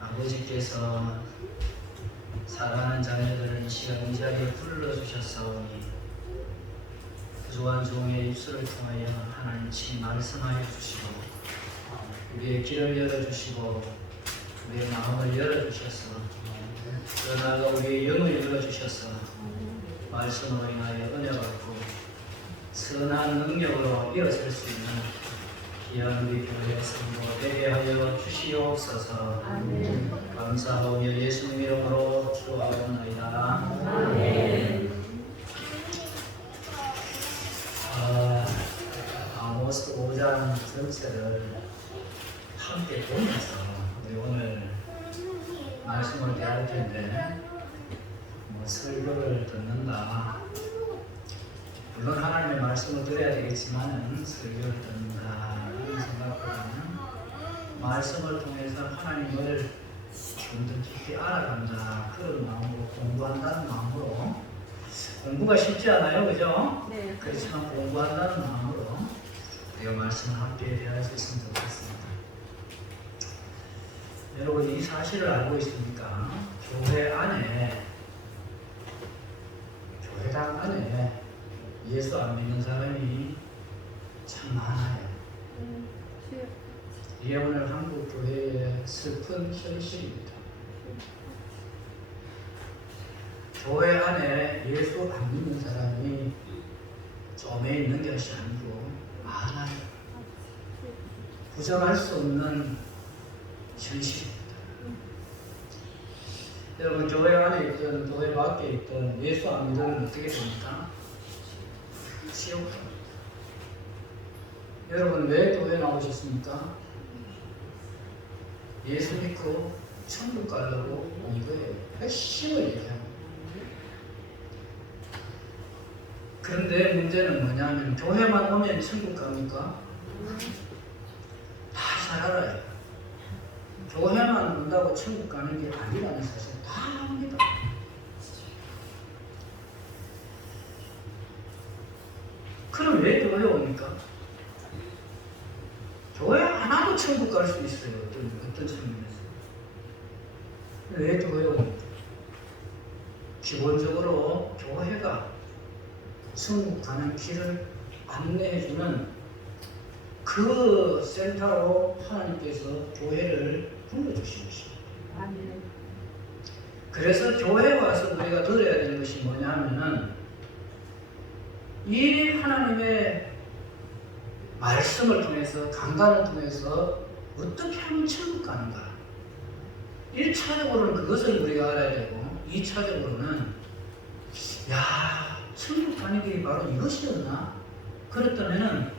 아버지께서 사랑하는 자녀들을 이 시간 이 자리에 불러주셨사오니 부족한 종의 입술을 통하여 하나님 친 말씀하여 주시고 우리의 길을 열어주시고 우리의 마음을 열어주셔서 그러나가 우리의 영을 열어주셔서 말씀으로 인하여 은혜 받고 선한 능력으로 일어설 수 있는 귀한 우리 교회 성도 되게 하여 주시옵소서. 아멘. 감사하오며 예수님 이름으로 기도하옵나이다. 아멘. 아모스 5장 전체를 함께 보면서 우리 오늘 말씀을 배울 텐데 설교를 듣는다. 물론 하나님의 말씀을 들어야 되겠지만 설교를 듣는다 이런 생각보다는 말씀을 통해서 하나님을 좀 더 깊이 알아간다 그런 마음으로 공부한다는 마음으로 공부가 쉽지 않아요, 그죠? 네. 그렇지만 공부한다는 마음으로 우리가 말씀을 함께 대할 수 있으면 좋겠습니다. 여러분 이 사실을 알고 있습니까? 교회 안에 교회당 안에 예수 안 믿는 사람이 참 많아요. 이게 오늘 한국 교회의 슬픈 현실입니다. 교회 안에 예수 안 믿는 사람이 좀에 있는 것이 아니고 많아요. 부정할 수 없는 현실입니다. 여러분 교회 안에 있든 교회 밖에 있든 예수 안 믿으면 어떻게 됩니까? 지옥. 여러분 왜 교회 나오셨습니까? 예수 믿고 천국 가려고 온 거예요. 핵심을 얘기합니다. 그런데 문제는 뭐냐면 교회만 오면 천국 갑니까? 다 잘 알아요. 교회만 온다고 천국 가는 게 아니라는 사실 다 압니다. 그럼 왜 교회 옵니까? 교회 안 와도 천국 갈 수 있어요. 어떤 측면에서. 왜 교회 옵니까? 기본적으로 교회가 천국 가는 길을 안내해주는 그 센터로 하나님께서 교회를 불러주신 것입니다. 그래서 교회에 와서 우리가 들어야 되는 것이 뭐냐 하면은 이 하나님의 말씀을 통해서 강단을 통해서 어떻게 하면 천국 가는가 1차적으로는 그것을 우리가 알아야 되고 2차적으로는 천국 가는 길이 바로 이것이었나? 그렇다면은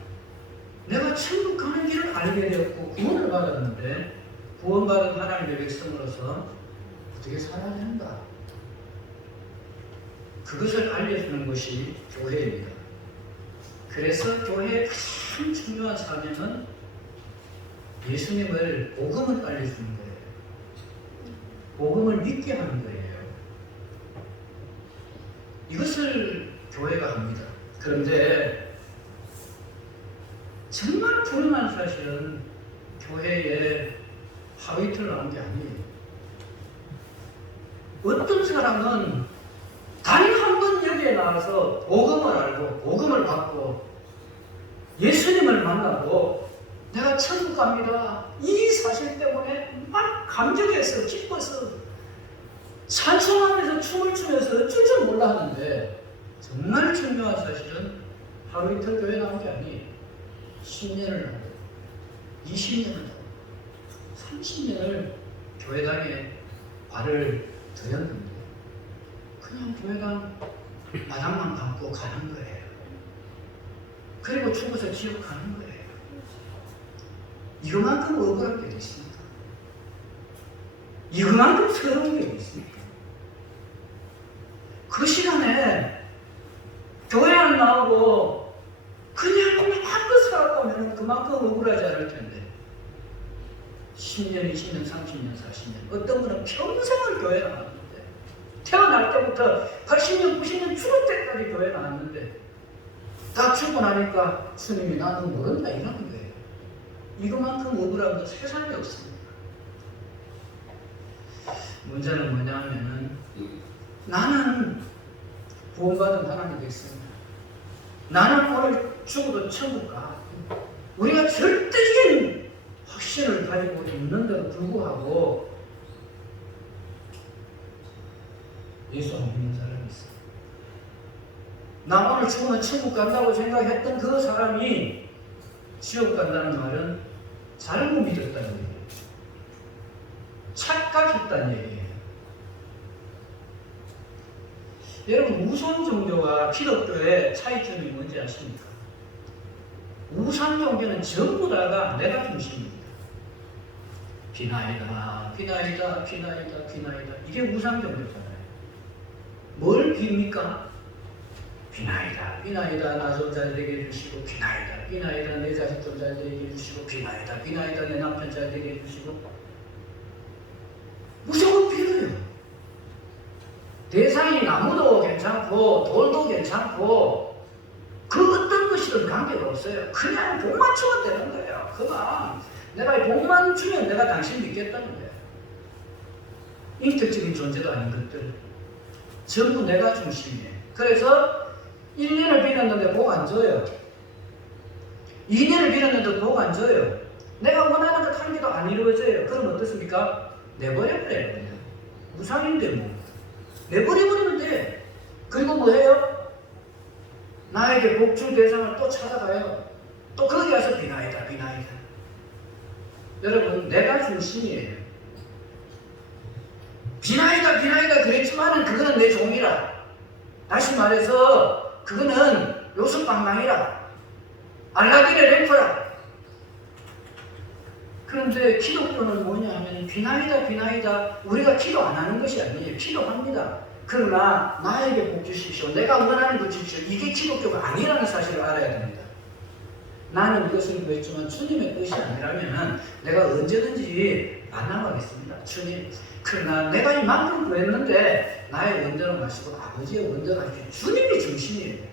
내가 천국 가는 길을 알게 되었고 구원을 받았는데 구원받은 하나님의 백성으로서 어떻게 살아야 되는가? 그것을 알려주는 것이 교회입니다. 그래서 교회의 가장 중요한 사명은 예수님을 복음을 알려주는 거예요. 복음을 믿게 하는 거예요. 이것을 교회가 합니다. 그런데 정말 불운한 사실은 교회에 하위틀 나온 게 아니에요. 어떤 사람은 단 한 번 여기에 나와서 복음을 알고 복음을 받고 예수님을 만나고 내가 천국 갑니다. 이 사실 때문에 막 감격해서 기뻐서 찬송하면서 춤을 추면서 어쩔 줄 몰라 하는데 정말 중요한 사실은 하루 이틀 교회 나온 게 아니에요. 10년을 하고 20년을 하고 30년을 교회당에 발을 들였는데 그냥 교회당 마당만 감고 가는 거예요. 그리고 죽어서 지옥 가는 거예요. 이거만큼 억울한 게 있습니까? 이거만큼 서러운 게 있습니까? 그 시간에 교회 안 나오고 그냥 한껏 살아보면 그만큼 억울하지 않을 텐데 10년, 20년, 30년, 40년 어떤 분은 평생을 교회 나왔는데 태어날 때부터 80년, 90년 죽을 때까지 교회 나왔는데 다 죽고 나니까 스님이 나는 모른다 이러는 거예요. 이것만큼 억울한 건 세상에 없습니다. 문제는 뭐냐 하면은 나는 구원받은 하나님이 됐습니다. 나는 오늘 죽어도 천국 가. 우리가 절대적인 확신을 가지고 있는데도 불구하고 예수 안 믿는 사람이 있어요. 나 오늘 죽으면 천국 간다고 생각했던 그 사람이 지옥 간다는 말은 잘못 믿었다는 얘기예요. 착각했다는 얘기예요. 여러분, 우상 종교와 기독교의 차이점이 뭔지 아십니까? 우상 종교는 전부 다가 내가 중심입니다. 비나이다, 비나이다, 비나이다, 비나이다. 이게 우상 종교잖아요. 뭘 빕니까? 비나이다, 비나이다, 나 좀 잘 되게 해주시고, 비나이다, 비나이다, 내 자식 좀 잘 되게 해주시고, 비나이다, 비나이다, 내 남편 잘 되게 해주시고. 무조건 빌어요. 대상이 나무도 괜찮고 돌도 괜찮고 그 어떤 것이든 관계가 없어요. 그냥 복만 주면 되는 거예요. 그만 내가 이 복만 주면 내가 당신 믿겠다는 거예요. 인격적인 존재도 아닌 것들 전부 내가 중심이에요. 그래서 1년을 빌었는데 복 안 줘요. 2년을 빌었는데 복 안 줘요. 내가 원하는 것 한 개도 안 이루어져요. 그럼 어떻습니까? 내버려버려요. 그냥 우상인데 뭐 내버려버리면 돼. 그리고 뭐 해요? 나에게 복줄 대상을 또 찾아가요. 또 거기 가서 비나이다, 비나이다. 여러분, 내가 중심이에요. 비나이다, 비나이다 그랬지만은 그거는 내 종이라. 다시 말해서 그거는 요술방망이라. 알라딘의 램프라. 그런데 기독교는 뭐냐 하면 비나이다, 비나이다. 우리가 기도 안 하는 것이 아니에요. 기도합니다. 그러나 나에게 복 주십시오. 내가 원하는 것 주십시오. 이게 기독교가 아니라는 사실을 알아야 됩니다. 나는 이것을 구했지만 주님의 뜻이 아니라면 내가 언제든지 만나가겠습니다. 주님. 그러나 내가 이만큼 구했는데 나의 원대로 마시고 아버지의 원대로 하십시오. 주님이 중심이에요.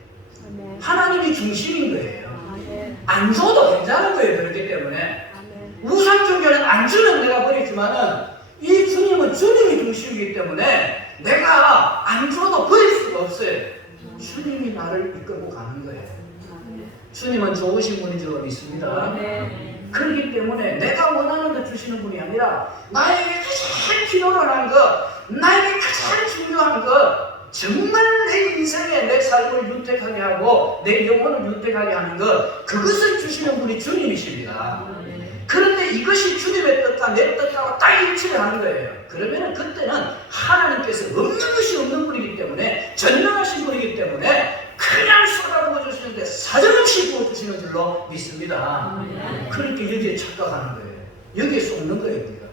아멘. 하나님이 중심인 거예요. 아멘. 안 줘도 괜찮은 거예요. 그렇기 때문에 아멘. 우상 종교는 안 주면 내가 버리지만은 이 주님은 주님이 중심이기 때문에 내가 안 줘도 버릴 수가 없어요. 주님이 나를 이끌고 가는 거예요. 주님은 좋으신 분인 줄 믿습니다. 그렇기 때문에 내가 원하는 것 주시는 분이 아니라 나에게 가장 필요한 것, 나에게 가장 중요한 것, 정말 내 인생에 내 삶을 윤택하게 하고 내 영혼을 윤택하게 하는 것, 그것을 주시는 분이 주님이십니다. 그런데 이것이 주님의 뜻과 내 뜻하고 딱 일치를 하는 거예요. 그러면 그때는 하나님께서 없는 것이 없는 분이기 때문에, 전능하신 분이기 때문에 그냥 쏟아부어 주시는데 사정없이 부어주시는 줄로 믿습니다. 그러니까 여기에 착각하는 거예요. 여기에 쏟는 거예요. 우리가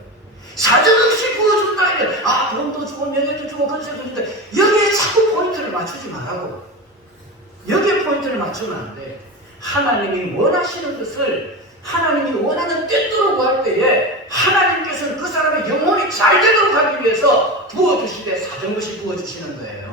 사정없이 부어준다 이래. 아, 돈도 주고 명예도 주고 건설도 준다. 여기에 자꾸 포인트를 맞추지 말라고. 여기에 포인트를 맞추면 안 돼. 하나님이 원하시는 것을 하나님이 원하는 뜻대로 구할 때에 하나님께서는 그 사람의 영혼이 잘 되도록 하기 위해서 부어주시되 사정없이 부어주시는 거예요.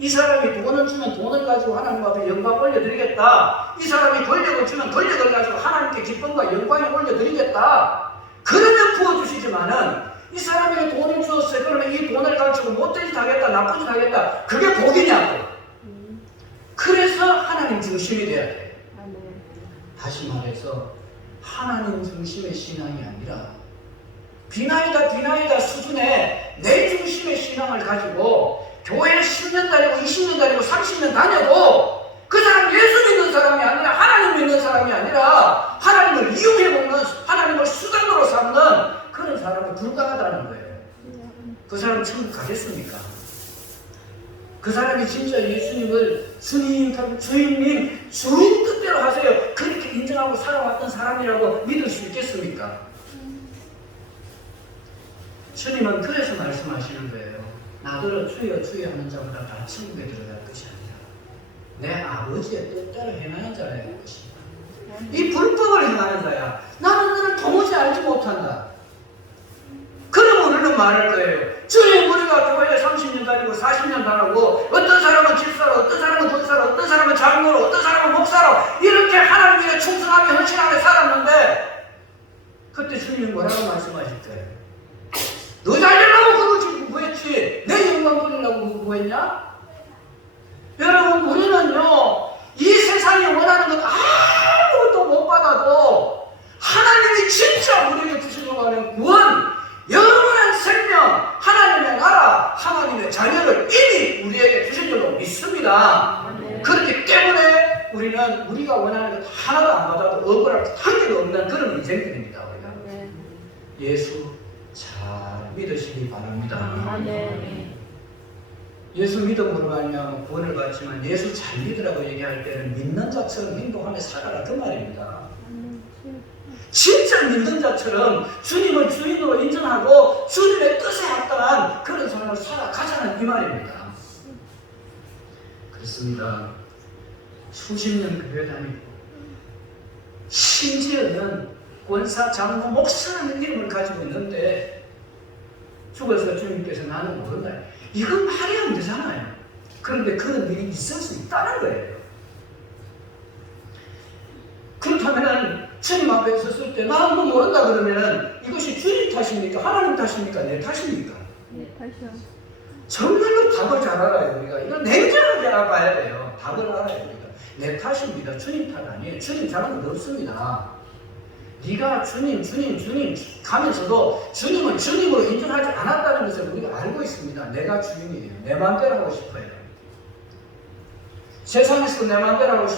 이 사람이 돈을 주면 돈을 가지고 하나님 앞에 영광 올려드리겠다. 이 사람이 권력을 주면 권력을 가지고 하나님께 기쁨과 영광을 올려드리겠다. 그러면 부어주시지만은 이 사람에게 돈을 주었어요. 그러면 이 돈을 가지고 못된 짓 하겠다, 나쁜 짓 하겠다. 그게 복이냐고. 그래서 하나님 중심이 돼야 돼. 다시 말해서 하나님 중심의 신앙이 아니라 비나이다 비나이다 수준의 내 중심의 신앙을 가지고 교회를 10년 다니고 20년 다니고 30년 다녀도 그 사람 예수 믿는 사람이 아니라 하나님 믿는 사람이 아니라 하나님을 이용해먹는, 하나님을 수단으로 삼는 그런 사람은 불가하다는 거예요. 그 사람은 천국 가겠습니까? 그 사람이 진짜 예수님을 주님, 주인님, 주인 뜻대로 하세요. 그렇게 인정하고 살아왔던 사람이라고 믿을 수 있겠습니까? 주님은 그래서 말씀하시는 거예요. 나더러 주여 주여 하는 자보다 다 천국에 들어갈 것이 아니라 내 아버지의 뜻대로 행하는 자라 할 것이다. 이 불법을 행하는 자야. 나는 너를 도무지 알지 못한다. 그럼 우리는 말할 거예요. 주님, 우리가 교회에 30년 다니고 40년 다니고 어떤 사람은 집사로, 어떤 사람은 권사로, 어떤 사람은 장로로, 어떤 사람은 목사로 이렇게 하나님께 충성하며 헌신하며 살았는데 그때 주님이 뭐라고 말씀하실 거예요? 너 살려고 그거 지금 구했지 내 영광 돌리려고 그거 구했냐? 여러분 우리는요 이 세상이 원하는 것 아무것도 못 받아도 하나님이 진짜 우리에게 주시려고 하는 구원, 영원한 생명, 하나님의 나라, 하나님의 자녀를 이미 우리에게 주시려고 믿습니다. 그렇기 때문에 우리는 우리가 원하는 것 하나도 안 받아도 억울할 것 한 개도 없는 그런 인생들입니다. 우리가. 예수 잘 믿으시기 바랍니다. 예수 믿음으로 말미암아 구원을 받지만 예수 잘 믿으라고 얘기할 때는 믿는 자처럼 행동하며 살아라 그 말입니다. 진짜 믿는 자처럼 주님을 주인으로 인정하고 주님의 뜻에 합당한 그런 삶을 살아가자는 이 말입니다. 그렇습니다. 수십 년 교회 다니고 심지어는 권사, 장로, 목사라는 이름을 가지고 있는데 죽어서 주님께서 나는 모른다. 이건 말이 안 되잖아요. 그런데 그런 일이 있을 수 있다는 거예요. 그렇다면 주님 앞에 섰을 때 나 아무도 모른다 그러면 이것이 주님 탓입니까? 하나님 탓입니까? 내 탓입니까? 내 탓이요. 정말로 답을 잘 알아요. 우리가 이걸 냉정하게 알아봐야 돼요. 답을 알아야 됩니다. 내 탓입니다. 주님 탓 아니에요. 주님 잘한 것 없습니다. 네가 주님 가면서도 주님을 주님으로 인정하지 않았다는 것을 우리가 알고 있습니다. 내가 주인이에요. 내 마음대로 하고 싶어요. 세상에서도 내 마음대로 하고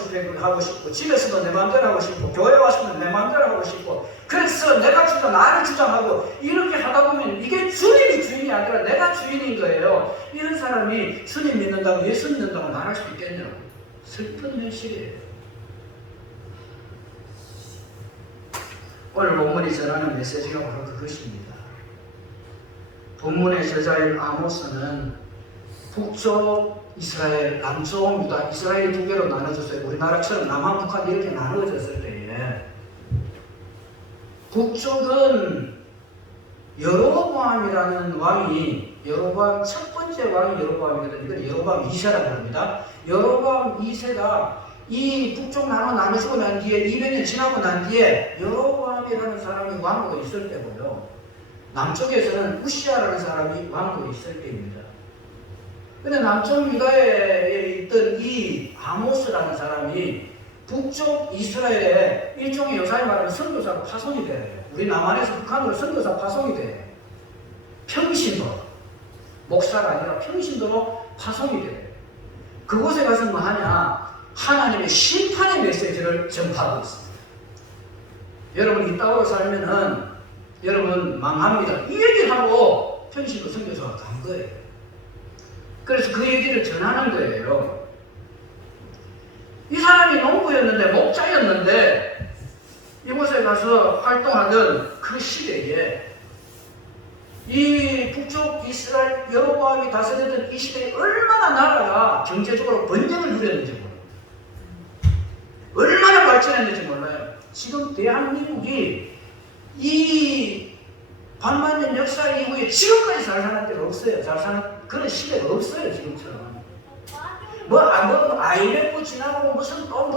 싶고 집에서도 내 마음대로 하고 싶고 교회 와서도 내 마음대로 하고 싶고 그래서 내가 나를 주장하고 이렇게 하다 보면 이게 주님이 주인이 아니라 내가 주인인 거예요. 이런 사람이 주님 믿는다고 예수 믿는다고 말할 수 있겠냐고. 슬픈 현실이에요. 오늘 본문이 전하는 메시지가 바로 그것입니다. 본문의 저자인 아모스는 북쪽 이스라엘, 남쪽 유다, 이스라엘이 두 개로 나눠졌어요. 우리나라처럼 남한, 북한 이렇게 나누어졌을 때에 북쪽은 여로보암이라는 왕이 여로보암 첫 번째 왕이 여로보암이거든요. 이건 여로보암 2세라고 합니다. 여로보암 2세가 이 북쪽 나눠지고 난 뒤에 200년 지나고 난 뒤에 여로보암이라는 사람이 왕으로 있을 때고요. 남쪽에서는 우시아라는 사람이 왕으로 있을 때입니다. 근데 남쪽 유다에 있던 이 아모스라는 사람이 북쪽 이스라엘에 일종의 요사이 말하면 선교사로 파송이 돼요. 우리 남한에서 북한으로 선교사 파송이 돼요. 평신도로. 목사가 아니라 평신도로 파송이 돼요. 그곳에 가서 뭐 하냐? 하나님의 심판의 메시지를 전파하고 있습니다. 여러분 이따위로 살면은 여러분 망합니다. 이 얘기를 하고 평신도 선교사가 간 거예요. 그래서 그 얘기를 전하는 거예요. 이 사람이 농부였는데 목자였는데 이곳에 가서 활동하던 그 시대에 이 북쪽 이스라엘 여로보암이 다스리던 이 시대에 얼마나 나라가 경제적으로 번영을 누렸는지 몰라요. 얼마나 발전했는지 몰라요. 지금 대한민국이 이 반만년 역사 이후에 지금까지 잘 사는 데가 없어요. 잘 사는 그런 시대가 없어요. 지금처럼. IMF 지나고 무슨 또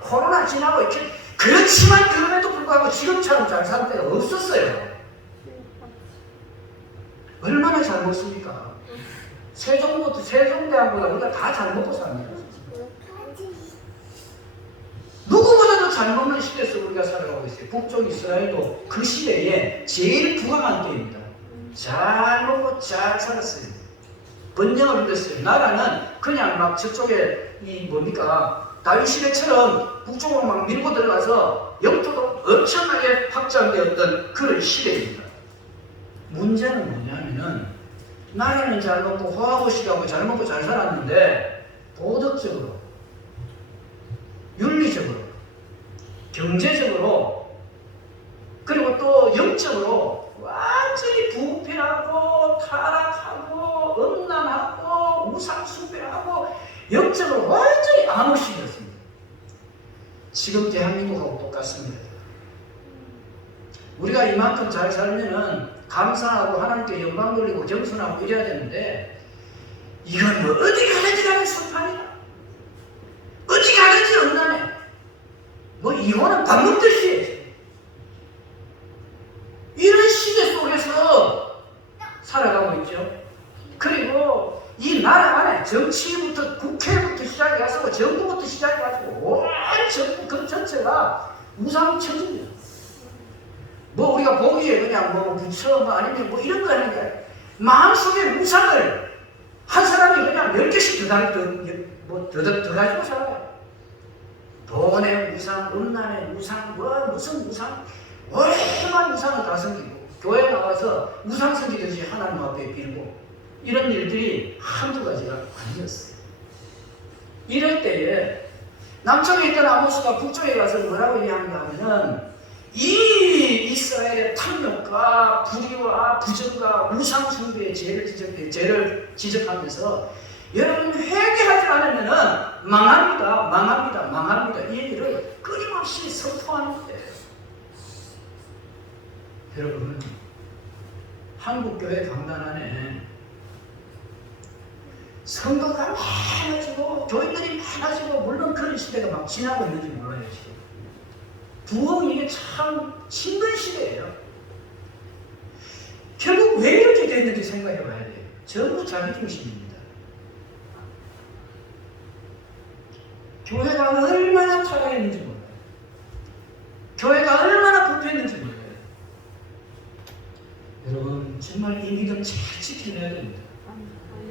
코로나 지나고 이렇게 그렇지만 그럼에도 불구하고 지금처럼 잘 사는 데가 없었어요. 얼마나 잘 먹습니까? 세종대왕보다 우리가 다 잘 먹고 삽니다. 누구보다도 잘 먹는 시대에서 우리가 살아가고 있어요. 북쪽 이스라엘도 그 시대에 제일 부강한 때입니다. 잘 먹고 잘 살았어요. 번영을 이뤘어요. 나라는 그냥 막 저쪽에 다윗 시대처럼 북쪽으로 막 밀고 들어가서 영토도 엄청나게 확장되었던 그런 시대입니다. 문제는 뭐냐면은 나라는 잘 먹고 호화호식하고 잘 먹고 잘 살았는데 도덕적으로, 윤리적으로, 경제적으로, 그리고 또 영적으로 완전히 부패하고 타락하고 음란하고 우상숭배하고 영적으로 완전히 암흑시되었습니다. 지금 대한민국하고 똑같습니다. 우리가 이만큼 잘 살면은 감사하고 하나님께 영광 돌리고 겸손하고 이래야 되는데 이건 뭐 어디 가든지 간에 술판이다. 어디 가든지 음란해. 뭐 이거는 밥 먹듯이 이 나라 안에 정치부터 국회부터 시작해서 정부부터 시작해가지고 온 정부 그 전체가 우상천지입니다. 뭐 우리가 보기에 그냥 뭐 부처 뭐 아니면 뭐 이런 거 하는 게 마음속에 우상을 한 사람이 그냥 10개씩 더 가지고 살아요. 돈의 우상, 음란의 우상, 뭐 무슨 우상, 오래만 우상을 다 섬기고 교회 나와서 우상 섬기듯이 하나님 앞에 빌고 이런 일들이 한두 가지가 아니었어요. 이럴 때에 남쪽에 있던 아모스가 북쪽에 가서 뭐라고 얘기하는가 하면은 이 이스라엘의 탐욕과 불의와 부정과 우상 숭배의 죄를 지적하면서 여러분 회개하지 않으면은 망합니다. 이 얘기를 끊임없이 선포하는 거예요. 여러분, 한국교회 강단 안에 성도가 많아지고 교인들이 많아지고 물론 그런 시대가 막 지나고 있는지 몰라요. 지금. 부흥 이게 참 힘든 시대예요. 결국 왜 이렇게 됐는지 생각해 봐야 돼요. 전부 자기중심입니다. 교회가 얼마나 타락했는지 몰라요. 교회가 얼마나 부패했는지 몰라요. 여러분 정말 이 믿음 잘 지켜내야 됩니다.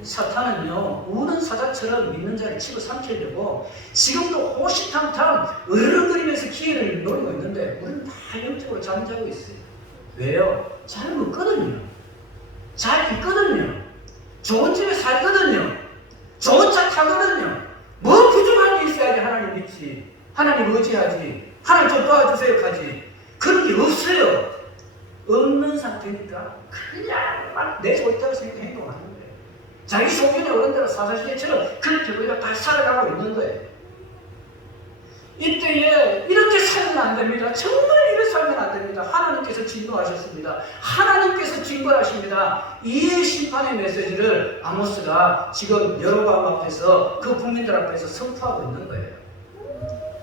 사탄은요 우는 사자처럼 믿는 자를 치고 삼키려고 지금도 호시탐탐 으르렁거리면서 기회를 노리고 있는데 우리는 다 영적으로 잠자고 있어요. 왜요? 잘 먹거든요. 잘 입거든요. 좋은 집에 살거든요. 좋은 차 타거든요. 뭐 부족한 게 있어야지 하나님 믿지. 하나님 의지하지. 하나님 좀 도와주세요 하지. 그런 게 없어요. 없는 상태니까 그냥 막 내 좋다고 생각해 행동하는 거예요. 자기 소견에 오른 대로 사사시대처럼 그렇게 우리가 다 살아가고 있는 거예요. 이때에 이렇게 살면 안 됩니다. 정말 이렇게 살면 안 됩니다. 하나님께서 진노하셨습니다. 하나님께서 징벌하십니다. 이 심판의 메시지를 아모스가 지금 여로보암 앞에서 그 국민들 앞에서 선포하고 있는 거예요.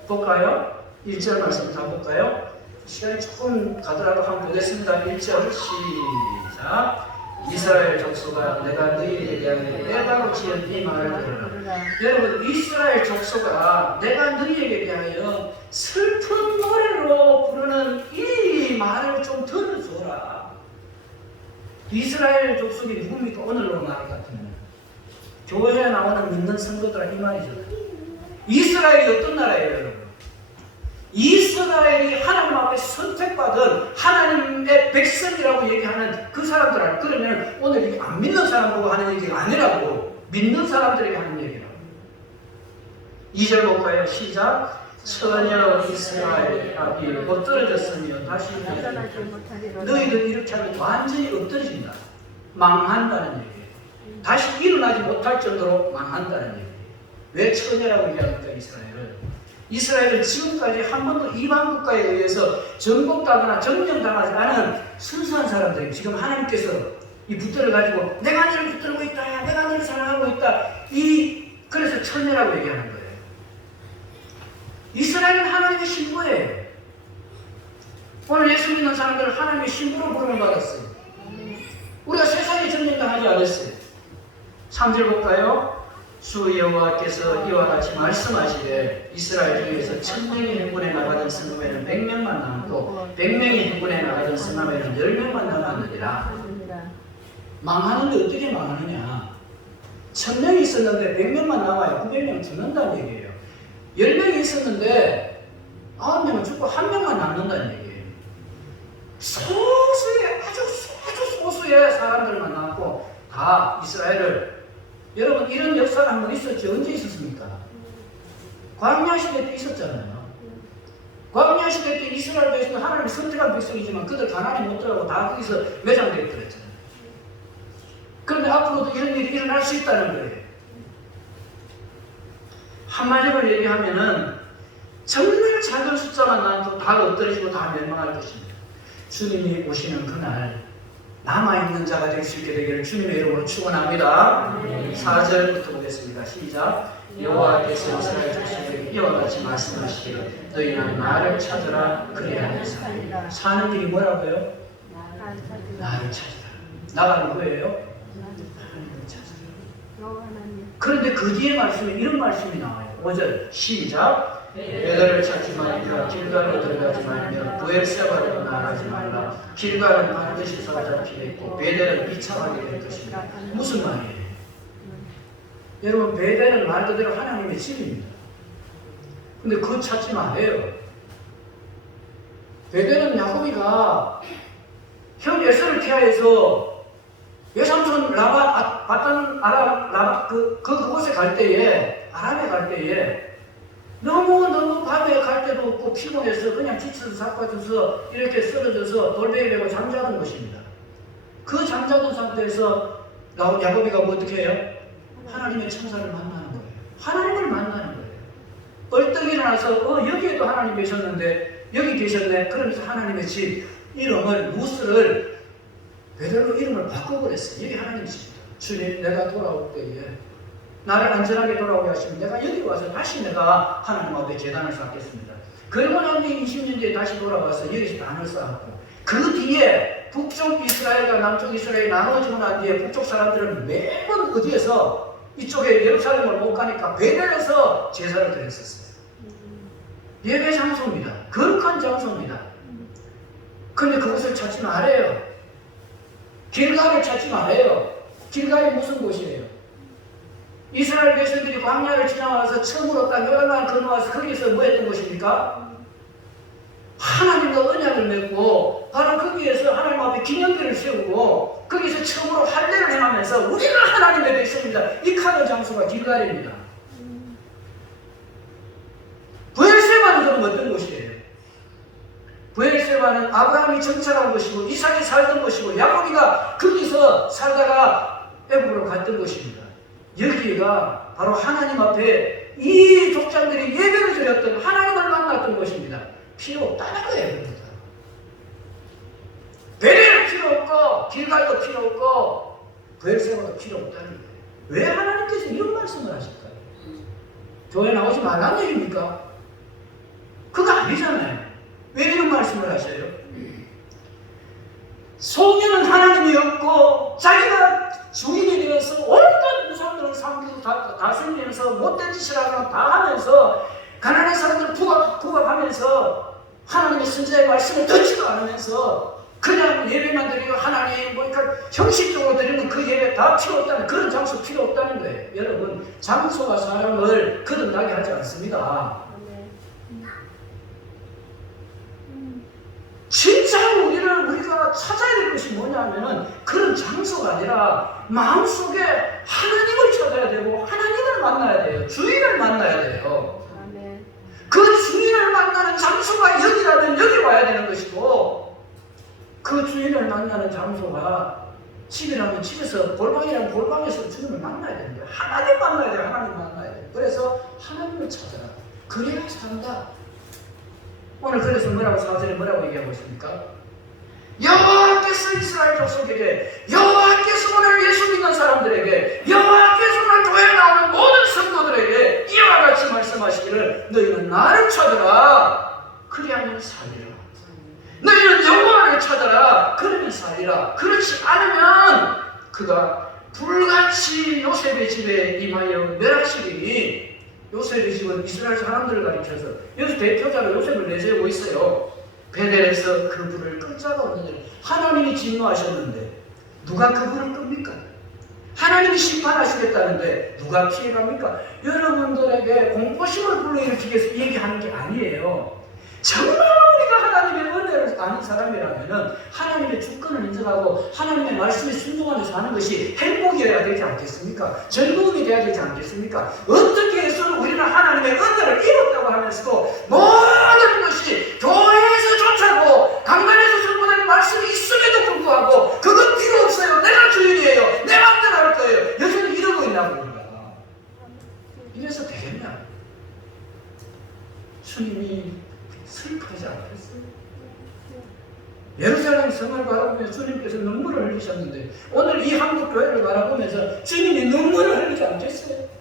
볼까요? 1절 말씀 다 볼까요? 시간이 조금 가더라도 한번 보겠습니다. 1절 시작. 이스라엘 족속아 내가 너희에게 대하여 때바로 지은 이 말을 들으라. 여러분 이스라엘 족속아 내가 너희에게 대하여 슬픈 노래로 부르는 이 말을 좀 들어줘라. 이스라엘 족속이 누굽니까? 오늘로 말 같으면 교회에 나오는 믿는 성도들아 이 말이죠. 이스라엘이 어떤 나라예요 여러분? 이스라엘이 하나님 앞에 선택받은 하나님의 백성이라고 얘기하는 그 사람들, 그러면 오늘 이게 안 믿는 사람 보고 하는 얘기가 아니라고, 믿는 사람들에게 하는 얘기라고. 2절 볼까요? 시작. 처녀 이스라엘 앞이 엎드러졌으며 다시 너희들 이렇게 하면 완전히 엎드러진다. 망한다는 얘기예요. 다시 일어나지 못할 정도로 망한다는 얘기예요. 왜 처녀라고 얘기합니까 이스라엘을? 이스라엘은 지금까지 한 번도 이방 국가에 의해서 정복당하거나 점령당하지 않은 순수한 사람들이 지금 하나님께서 이 붙들어 가지고 내가 너를 붙들고 있다, 내가 너를 사랑하고 있다, 그래서 처녀라고 얘기하는 거예요. 이스라엘은 하나님의 신부예요. 오늘 예수 믿는 사람들은 하나님의 신부로 부름을 받았어요. 우리가 세상에 점령당하지 않았어요. 3절 볼까요? 주 여호와께서 이와 같이 말씀하시되 이스라엘 중에서 1000명이 행군에 나가던 성읍에는 100명만 남고 100명이 행군에 나가던 성읍에는 10명만 남았느니라. 망하는데 어떻게 망하느냐? 1000명이 있었는데 100명만 남아야 900명 죽는다는 얘기예요. 10명이 있었는데 9명은 죽고 1명만 남는다는 얘기예요. 소수의 아주 소수의 사람들만 남고 다 이스라엘을, 여러분 이런 역사가 한번 있었죠. 언제 있었습니까? 광야시대 때 있었잖아요. 광야시대 때 이스라엘 백성은 하나님이 선택한 백성이지만 그들 가나안에 못 들어가고 다 거기서 매장되어 있더랬잖아요. 그런데 앞으로도 이런 일이 일어날 수 있다는 거예요. 한마디로 얘기하면은 정말 작은 숫자만 나와도 다 엎드러지고 다 멸망할 것입니다. 주님이 오시는 그날 남아있는 자가 될 수 있게 되기를 주님의 이름으로 축원합니다. 4절부터 보겠습니다. 시작. 여호와께서 이스라엘 족속에게 이와 같이 말씀하시기를 너희는 나를 찾으라 그리하여 살리라. 사는 길이 뭐라고요? 나를 찾으라. 나가 누구예요? 하나님을 찾으라. 하나님. 그런데 그 뒤에 말씀에 이런 말씀이 나와요. 5절 시작. 베델을 찾지 말며 길갈로 들어가지 말며 부엘세바로 나가지 말라. 길갈은 반드시 사로잡히겠고 베델은 비참하게 될 것입니다. 무슨 말이에요? 여러분, 베델은 말 그대로 하나님의 집입니다. 근데 그거 찾지 말아요. 베델은 야곱이가 형 에서를 피하여서 외삼촌 라바 바단 아람 라바 그곳에 갈 때에, 아람에 갈 때에 너무 밤에 갈 때도 없고 피곤해서 그냥 지쳐서 자빠져서 이렇게 쓰러져서 돌베개 메고 잠자는 것입니다. 그 잠자던 상태에서 야곱이가 뭐 어떻게 해요? 하나님의 천사를 만나는 거예요. 하나님을 만나는 거예요. 얼떡 일어나서 여기에도 하나님 계셨는데 여기 계셨네. 그러면서 하나님의 집 이름을 루스를 베델로 이름을 바꿔버렸어요. 여기 하나님 집이다. 주님, 내가 돌아올 때에 나를 안전하게 돌아오게 하시면 내가 여기 와서 다시 내가 하나님 앞에 제단을 쌓겠습니다. 그리고 난 뒤에 20년 뒤에 다시 돌아와서 여기서 단을 쌓았고, 그 뒤에 북쪽 이스라엘과 남쪽 이스라엘이 나눠지고 난 뒤에 북쪽 사람들은 매번 어디에서 이쪽에 예루살렘을 못 가니까 베델에서 제사를 드렸었어요. 예배 장소입니다. 거룩한 장소입니다. 근데 그것을 찾지 말아요. 길갈을 찾지 말아요. 길갈이 무슨 곳이에요? 이스라엘 백성들이 광야를 지나와서 처음으로 딱 요단강을 건너와서 거기서 뭐 했던 것입니까? 하나님과 언약을 맺고 바로 거기에서 하나님 앞에 기념비를 세우고 거기서 처음으로 할례를 행하면서 우리가 하나님의 백성입니다. 이 카드 장소가 길갈입니다. 부엘세바는 그럼 어떤 곳이에요? 부엘세바는 아브라함이 정착한 곳이고 이삭이 살던 곳이고 야곱이가 거기서 살다가 애굽으로 갔던 곳입니다. 여기가 바로 하나님 앞에 이 족장들이 예배를 드렸던 하나님을 만났던 곳입니다. 필요 없다는 거예요. 베델도 필요 없고 길갈도 필요 없고 부엘세바도 필요 없다는 거예요. 왜 하나님께서 이런 말씀을 하실까요? 교회 나오지 말라는 얘기입니까? 그거 아니잖아요. 왜 이런 말씀을 하셔요? 소유는 하나님이 없고 자기가 주인이 되어서 온갖 우상들을 삼기도 다스리면서 못된 짓을 하면 다 하면서 가난한 사람들 부각하면서 하나님의 선지자의 말씀을 듣지도 않으면서 그냥 예배만 드리고 하나님 그러니까 형식적으로 드리는 그 예배 다 필요 없다는, 그런 장소 필요 없다는 거예요. 여러분, 장소가 사람을 거듭나게 하지 않습니다. 진짜 우리가 찾아야 될 것이 뭐냐면은 그런 장소가 아니라 마음속에 하나님을 찾아야 되고 하나님을 만나야 돼요. 주인을 만나야 돼요. 그 주인을 만나는 장소가 여기라면 여기 와야 되는 것이고, 그 주인을 만나는 장소가 집이라면 집에서, 골방이라면 골방에서 주님을 만나야 되는 거예요. 하나님 만나야 돼요. 하나님 만나야 돼요. 그래서 하나님을 찾아라. 그래야 산다. 오늘 그래서 뭐라고 4절에 뭐라고 얘기하고 있습니까? 여호와께서 이스라엘 족속에게, 여호와께서 오늘 예수 믿는 사람들에게, 여호와께서 오늘 교회에 나오는 모든 성도들에게 이와 같이 말씀하시기를 너희는 나를 찾아라. 그리하면 살리라. 너희는 여호와를 찾아라. 그러면 살리라. 그렇지 않으면 그가 불같이 요셉의 집에 임하여 멸하시리니, 요셉의 집은 이스라엘 사람들을 가리켜서 여기서 대표자로 요셉을 내세우고 있어요. 베델에서 그 불을 끌 자가 없느니라. 하나님이 진노하셨는데 누가 그 불을 끕니까? 하나님이 심판하시겠다는데 누가 피해갑니까? 여러분들에게 공포심을 불러일으키기 위해서 얘기하는 게 아니에요. 정말 우리가 하나님의 은혜를 아는 사람이라면 하나님의 주권을 인정하고 하나님의 말씀에 순종하며 사는 것이 행복이어야 되지 않겠습니까? 즐거움이 되어야 되지 않겠습니까? 어떻게 해서 우리는 하나님의 은혜를 잃었다고 하면서도 모든 것이 교회에서 좋다고 강단에서 선포되는 말씀이 있음에도 불구하고 그건 필요 없어요. 내가 주인이에요. 내 마음대로 할 거예요. 여전히 이러고 있나고 우리가. 이래서 되겠냐? 주님이 슬퍼하지 않겠어요? 예루살렘 성을 바라보며 주님께서 눈물을 흘리셨는데 오늘 이 한국 교회를 바라보면서 주님이 눈물을 흘리지 않겠어요?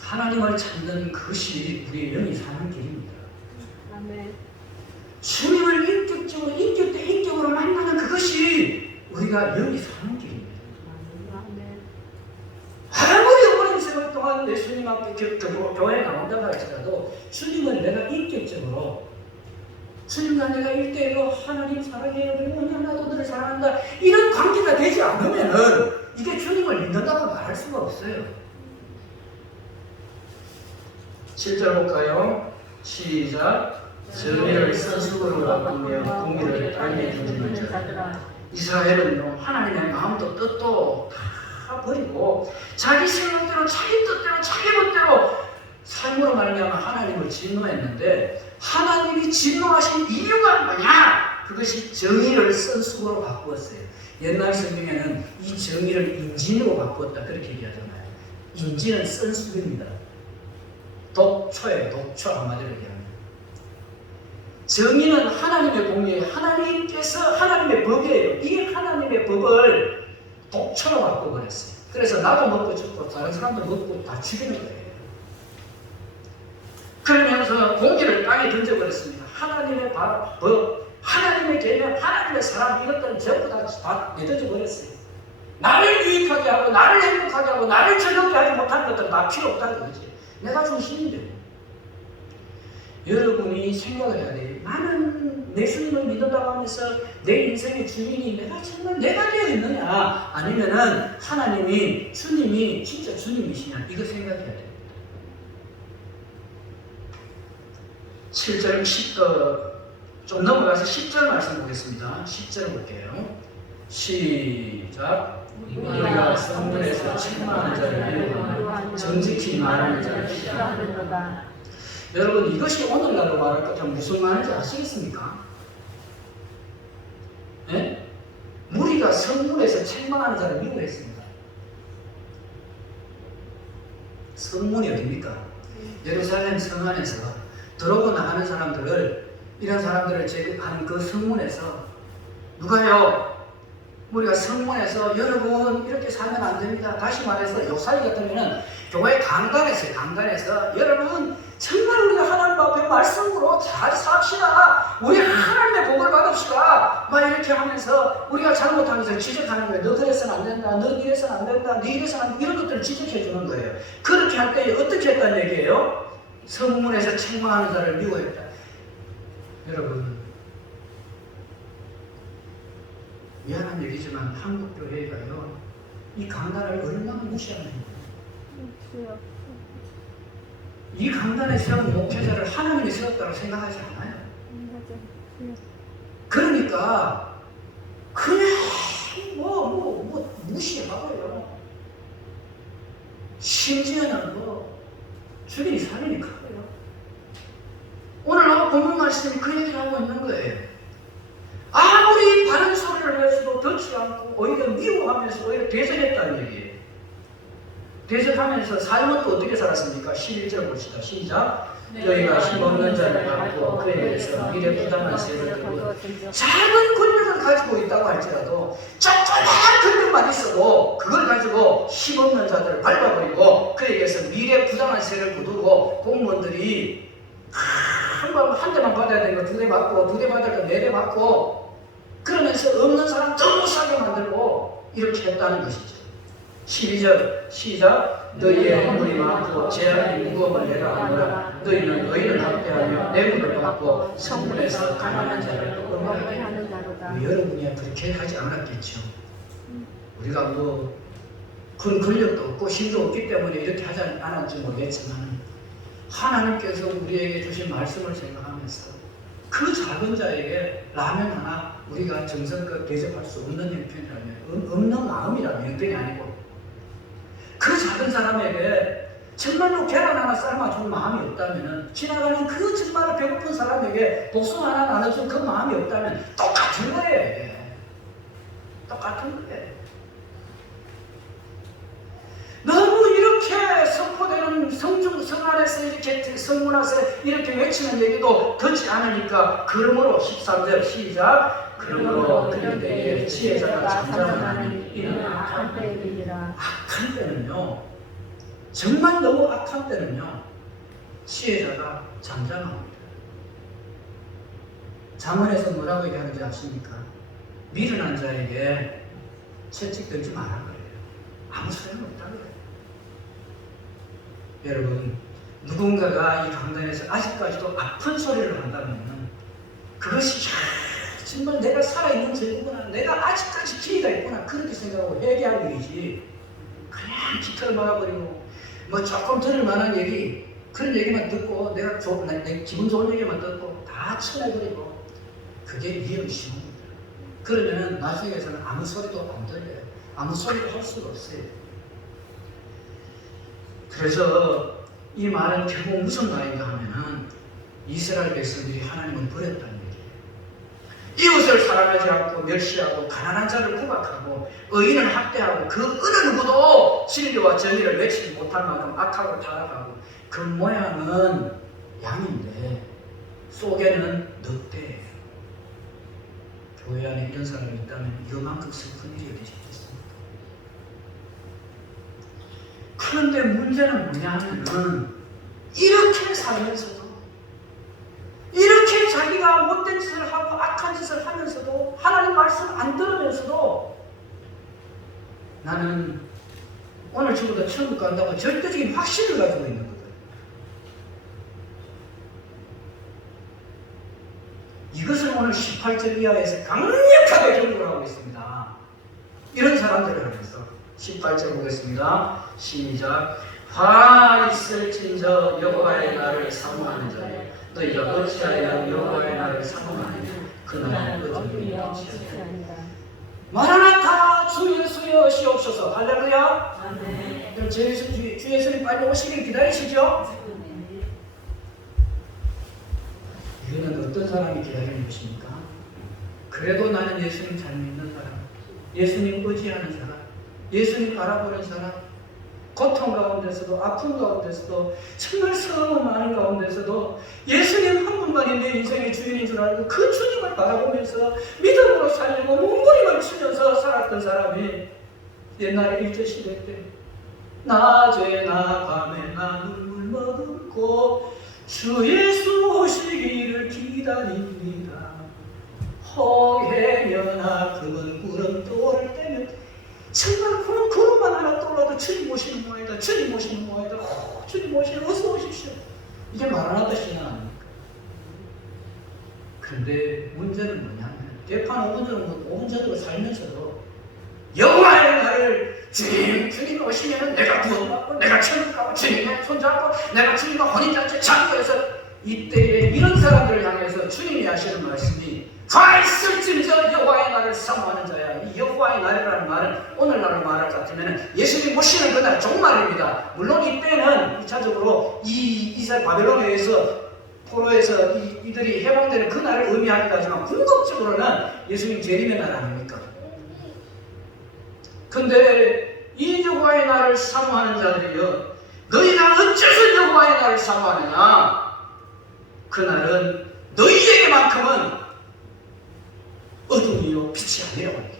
하나님을 찾는 그것이 우리의 영이 사는 길입니다. 아멘. 주님을 인격적으로 인격 대 인격으로 만나는 그것이 우리가 여기 사는 길입니다. 아무리 오랜 세월 동안 예수님 앞에 교회에 나온다고 할지라도 주님은 내가 인격적으로 주님과 내가 1대1로 하나님 사랑해요, 그리고 나도 너를 사랑한다, 이런 관계가 되지 않으면은 이게 주님을 믿는다고 말할 수가 없어요. 7절 볼까요? 시작. 정의를 선수로 바꾸며 공의를 땅에 던지는 자. 이스라엘은 하나님의 마음도 뜻도 다 버리고 자기 생각대로, 자기 뜻대로, 자기 멋대로 삶으로 말미암아 하나님을 진노했는데, 하나님이 진노하신 이유가 뭐냐? 그것이 정의를 선수로 바꾸었어요. 옛날 성경에는 이 정의를 인진으로 바꾸었다, 그렇게 얘기하잖아요. 인진은 선수입니다. 독초예요. 독초, 한마디로 얘기합니다. 정의는 하나님의 공의예요. 하나님께서 하나님의 법이에요. 이 하나님의 법을 독초로 바꿔버렸어요. 그래서 나도 먹고 죽고 다른 사람도 먹고 다 죽이는 거예요. 그러면서 공기를 땅에 던져버렸습니다. 하나님의 법, 하나님의 개념, 하나님의 사랑, 이것들은 전부 다 내던져버렸어요. 나를 유익하게 하고 나를 행복하게 하고 나를 즐겁게 하지 못하는 것들은 다 필요 없다는 거지. 내가 중심인데. 여러분이 생각을 해야 돼요. 나는 예수님을 믿는다고 하면서 내 인생의 주인이 내가 정말 내가 되어 있느냐, 아니면은 하나님이, 주님이 진짜 주님이시냐, 이거 생각해야 돼요. 7절, 10절 좀 넘어가서 10절 말씀 보겠습니다. 10절 볼게요. 시작. 우리가 성문에서 책망하는 자를 미워하며 정직히 말하는 자를 싫어하는도다. 여러분, 이것이 오늘날로 말할 것 같으면 무슨 말인지 아시겠습니까? 네? 무리가 성문에서 책망하는 자를 미워했습니다. 성문이 어디입니까? 예루살렘 성 안에서 들어오고 나가는 사람들을, 이런 사람들을 제거하는 그 성문에서 누가요? 우리가 성문에서 여러분 이렇게 살면 안 됩니다. 다시 말해서 요사이 같으면은 교회 강단에서 여러분 정말 우리가 하나님 앞에 말씀으로 잘 삽시다. 우리 하나님의 복을 받읍시다. 막 이렇게 하면서 우리가 잘못하면서 지적하는 거예요. 너 그래서는 안 된다. 너 이래서는 안 된다. 너 이래서는 안 된다. 이런 것들을 지적해 주는 거예요. 그렇게 할 때 어떻게 했다는 얘기예요? 성문에서 책망하는 자를 미워했다. 여러분, 미안한 얘기지만 한국 교회가요, 이 강단을 얼마나 무시하는 거예요. 이 강단에 세운 목회자를 하나님이 세웠다고 생각하지 않아요. 그러니까 그냥 무시하고요. 심지어는 주님이 살인이 커요. 오늘 나와 본문 말씀이 그 얘기를 하고 있는 거예요. 아무리 바른 소리를 해서도 듣지 않고 오히려 미워하면서 오히려 대적했다는 얘기예요. 대적하면서 삶은 또 어떻게 살았습니까? 11절 봅시다. 시작. 너희가 힘없는 자를 갖고 그에 대해서 미래 부당한 세를 두고 작은 권력을 가지고 있다고 할지라도 조그마한 권력만 있어도 그걸 가지고 힘없는 자들을 밟아버리고 그에게서 미래 부당한 세를 두고 공무원들이 한 대만 받아야 되는 거 2대 받고 2대 받을 거 4대 받고 그러면서 없는 사람 더 못 살게 만들고 이렇게 했다는 것이죠. 12절 시작. 너희의 허물이 많고 재앙이 무거움을 내가 아노라. 너희는 학대하며 뇌물을 받고 성문에서 가난한 자를 억울하게 하는 자로다. 여러분이 그렇게 하지 않았겠죠. 우리가 그런 권력도 없고 힘도 없기 때문에 이렇게 하지 않았지 모르겠지만 하나님께서 우리에게 주신 말씀을 생각하면서 그 작은 자에게 라면 하나 우리가 정성껏 대접할 수 없는 형편이라면, 없는 마음이라면, 형편이 아니고 그 작은 사람에게 정말로 계란 하나 삶아줄 마음이 없다면, 지나가는 그 정말 배고픈 사람에게 복숭아 하나 나눠줄 그 마음이 없다면 똑같은 거예요. 똑같은 거예요. 너무 이렇게 선포되는 성 안에서 이렇게 성문 안에서 이렇게 외치는 얘기도 듣지 않으니까, 그러므로 13절 시작. 그러므로 그럴 때에 지혜자가 잠잠하니 이는 악한 때이니라. 악한 때는요, 정말 너무 악한 때는요, 지혜자가 잠잠합니다. 잠언에서 뭐라고 얘기하는지 아십니까? 미련한 자에게 채찍들지 말란 거예요. 아무 소용이 없다는 거예요. 여러분, 누군가가 이 강단에서 아직까지도 아픈 소리를 한다면 그것이 정말 내가 살아있는 죄구나, 내가 아직까지 기회가 있구나, 그렇게 생각하고 회개할 일이지, 그냥 기타를 막아버리고 뭐 조금 들을 만한 얘기, 그런 얘기만 듣고 내가 기분 좋은 얘기만 듣고 다 쳐내버리고, 그게 위험이 심합니다. 그러면 나중에서는 아무 소리도 안 들려요. 아무 소리도 할 수가 없어요. 그래서 이 말은 결국 무슨 말인가 하면은 이스라엘 백성들이 하나님을 버렸다는 얘기예요. 이웃을 사랑하지 않고 멸시하고 가난한 자를 구박하고 의인을 학대하고 그 어느 누구도 진리와 정의를 외치지 못할 만큼 악하고 타락하고, 그 모양은 양인데 속에는 늑대예요. 교회 안에 이런 사람이 있다면 이만큼 슬픈 일이 어디 있겠습니까? 그런데 문제는 뭐냐 하면은, 이렇게 살면서도, 이렇게 자기가 못된 짓을 하고 악한 짓을 하면서도, 하나님 말씀 안 들으면서도 나는 오늘 죽어도 천국 간다고 절대적인 확신을 가지고 있는 거예요. 이것을 오늘 18절 이하에서 강력하게 경고를 하고 있습니다. 이런 사람들을 하면서 18절 보겠습니다. 시작. 화 있을진저 여호와의 날을 사모하는 자여, 너희가 어찌하여 여호와의 날을 사모하느냐. 그날은 어둠이 없으리라. 마라나타, 주 예수여 오시옵소서. 할렐루야. 아멘. 그럼 주 예수님 빨리 오시길 기다리시죠? 이거는 어떤 사람이 기다리는 것입니까? 그래도 나는 예수님 잘 믿는 사람, 예수님 의지하는 사람, 예수님 바라보는 사람, 고통 가운데서도, 아픔 가운데서도, 정말 서러움 많은 가운데서도 예수님 한 분만이 내 인생의 주인인 줄 알고 그 주님을 바라보면서 믿음으로 살리고 몸부림을 치면서 살았던 사람이, 옛날에 일제시대 때 낮에나 밤에나 눈물 머금고 주 예수 오시기를 기다립니다. 허해녀나 그분 구름 떠오를 때면 정말 구름만 하나 떠올라도 주님 오시는 모양이다, 주님 오시는 모양이다, 주님 오시는, 어서 오십시오. 이게 마라나타 신앙 아닙니까? 그런데 문제는 뭐냐면, 개판 5분 전으로 살면서도 여호와의 날을 주님이 오시면 내가 구원받고 내가 천국 가고 주님의 손잡고 내가 주님과 혼인잔치에 참여해서, 이때에 이런 사람들을 향해서 주님이 하시는 말씀이 가 있을진저 여호와의 날을 사모하는 자야. 이 여호와의 날이라는 말은 오늘날로 말할 것 같으면 예수님 오시는 그날 종말입니다. 물론 이때는 2차적으로 이스라엘 바벨론에 의해서 포로에서 이들이 해방되는 그 날을 의미하기도 하지만 궁극적으로는 예수님 재림의 날 아닙니까? 근데 이 여호와의 날을 사모하는 자들이여, 너희가 어째서 여호와의 날을 사모하느냐? 그날은 너희에게만큼은 어둠이요 빛이 아니라고 합니다.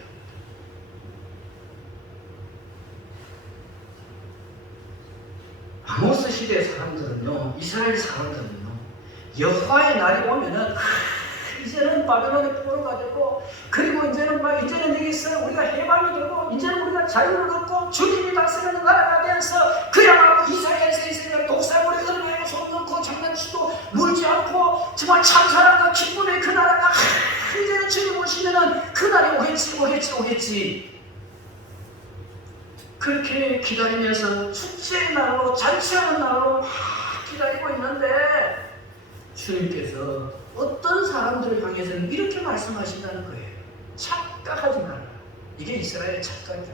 아모스 시대의 사람들은요, 이스라엘 사람들은요, 여호와의 날이 오면은 이제는 바벨론의 포로가 되고, 그리고 이제는 여기서 우리가 해방이 되고, 이제는 우리가 자유를 얻고 주님이 다스리는 나라가 되어서 그야말로 이스라엘에서 있으면 독살물에 은혜로 손 넣고 장난치고 물지 않고 정말 참사랑과 기쁨의 그 나라가 이제는 주님 오시면은 그 날이 오겠지. 그렇게 기다리면서 축제의 날로, 잔치하는 날로 막 기다리고 있는데, 주님께서 어떤 사람들을 향해서는 이렇게 말씀하신다는 거예요. 착각하지 마라. 이게 이스라엘의 착각이다.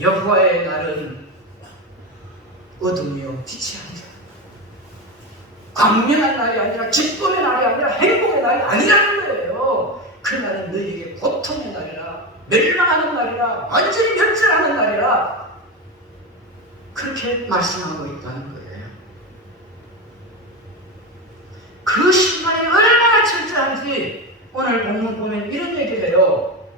여호와의 날은 어둠이요 빛이 아니라, 광명한 날이 아니라, 기쁨의 날이 아니라, 행복의 날이 아니라는 거예요. 그 날은 너희에게 고통의 날이라, 멸망하는 날이라, 완전히 멸절하는 날이라, 그렇게 말씀하고 있다는 거예요. 그 심판이 얼마나 철저한지 오늘 본문 보면 이런 얘기를 해요.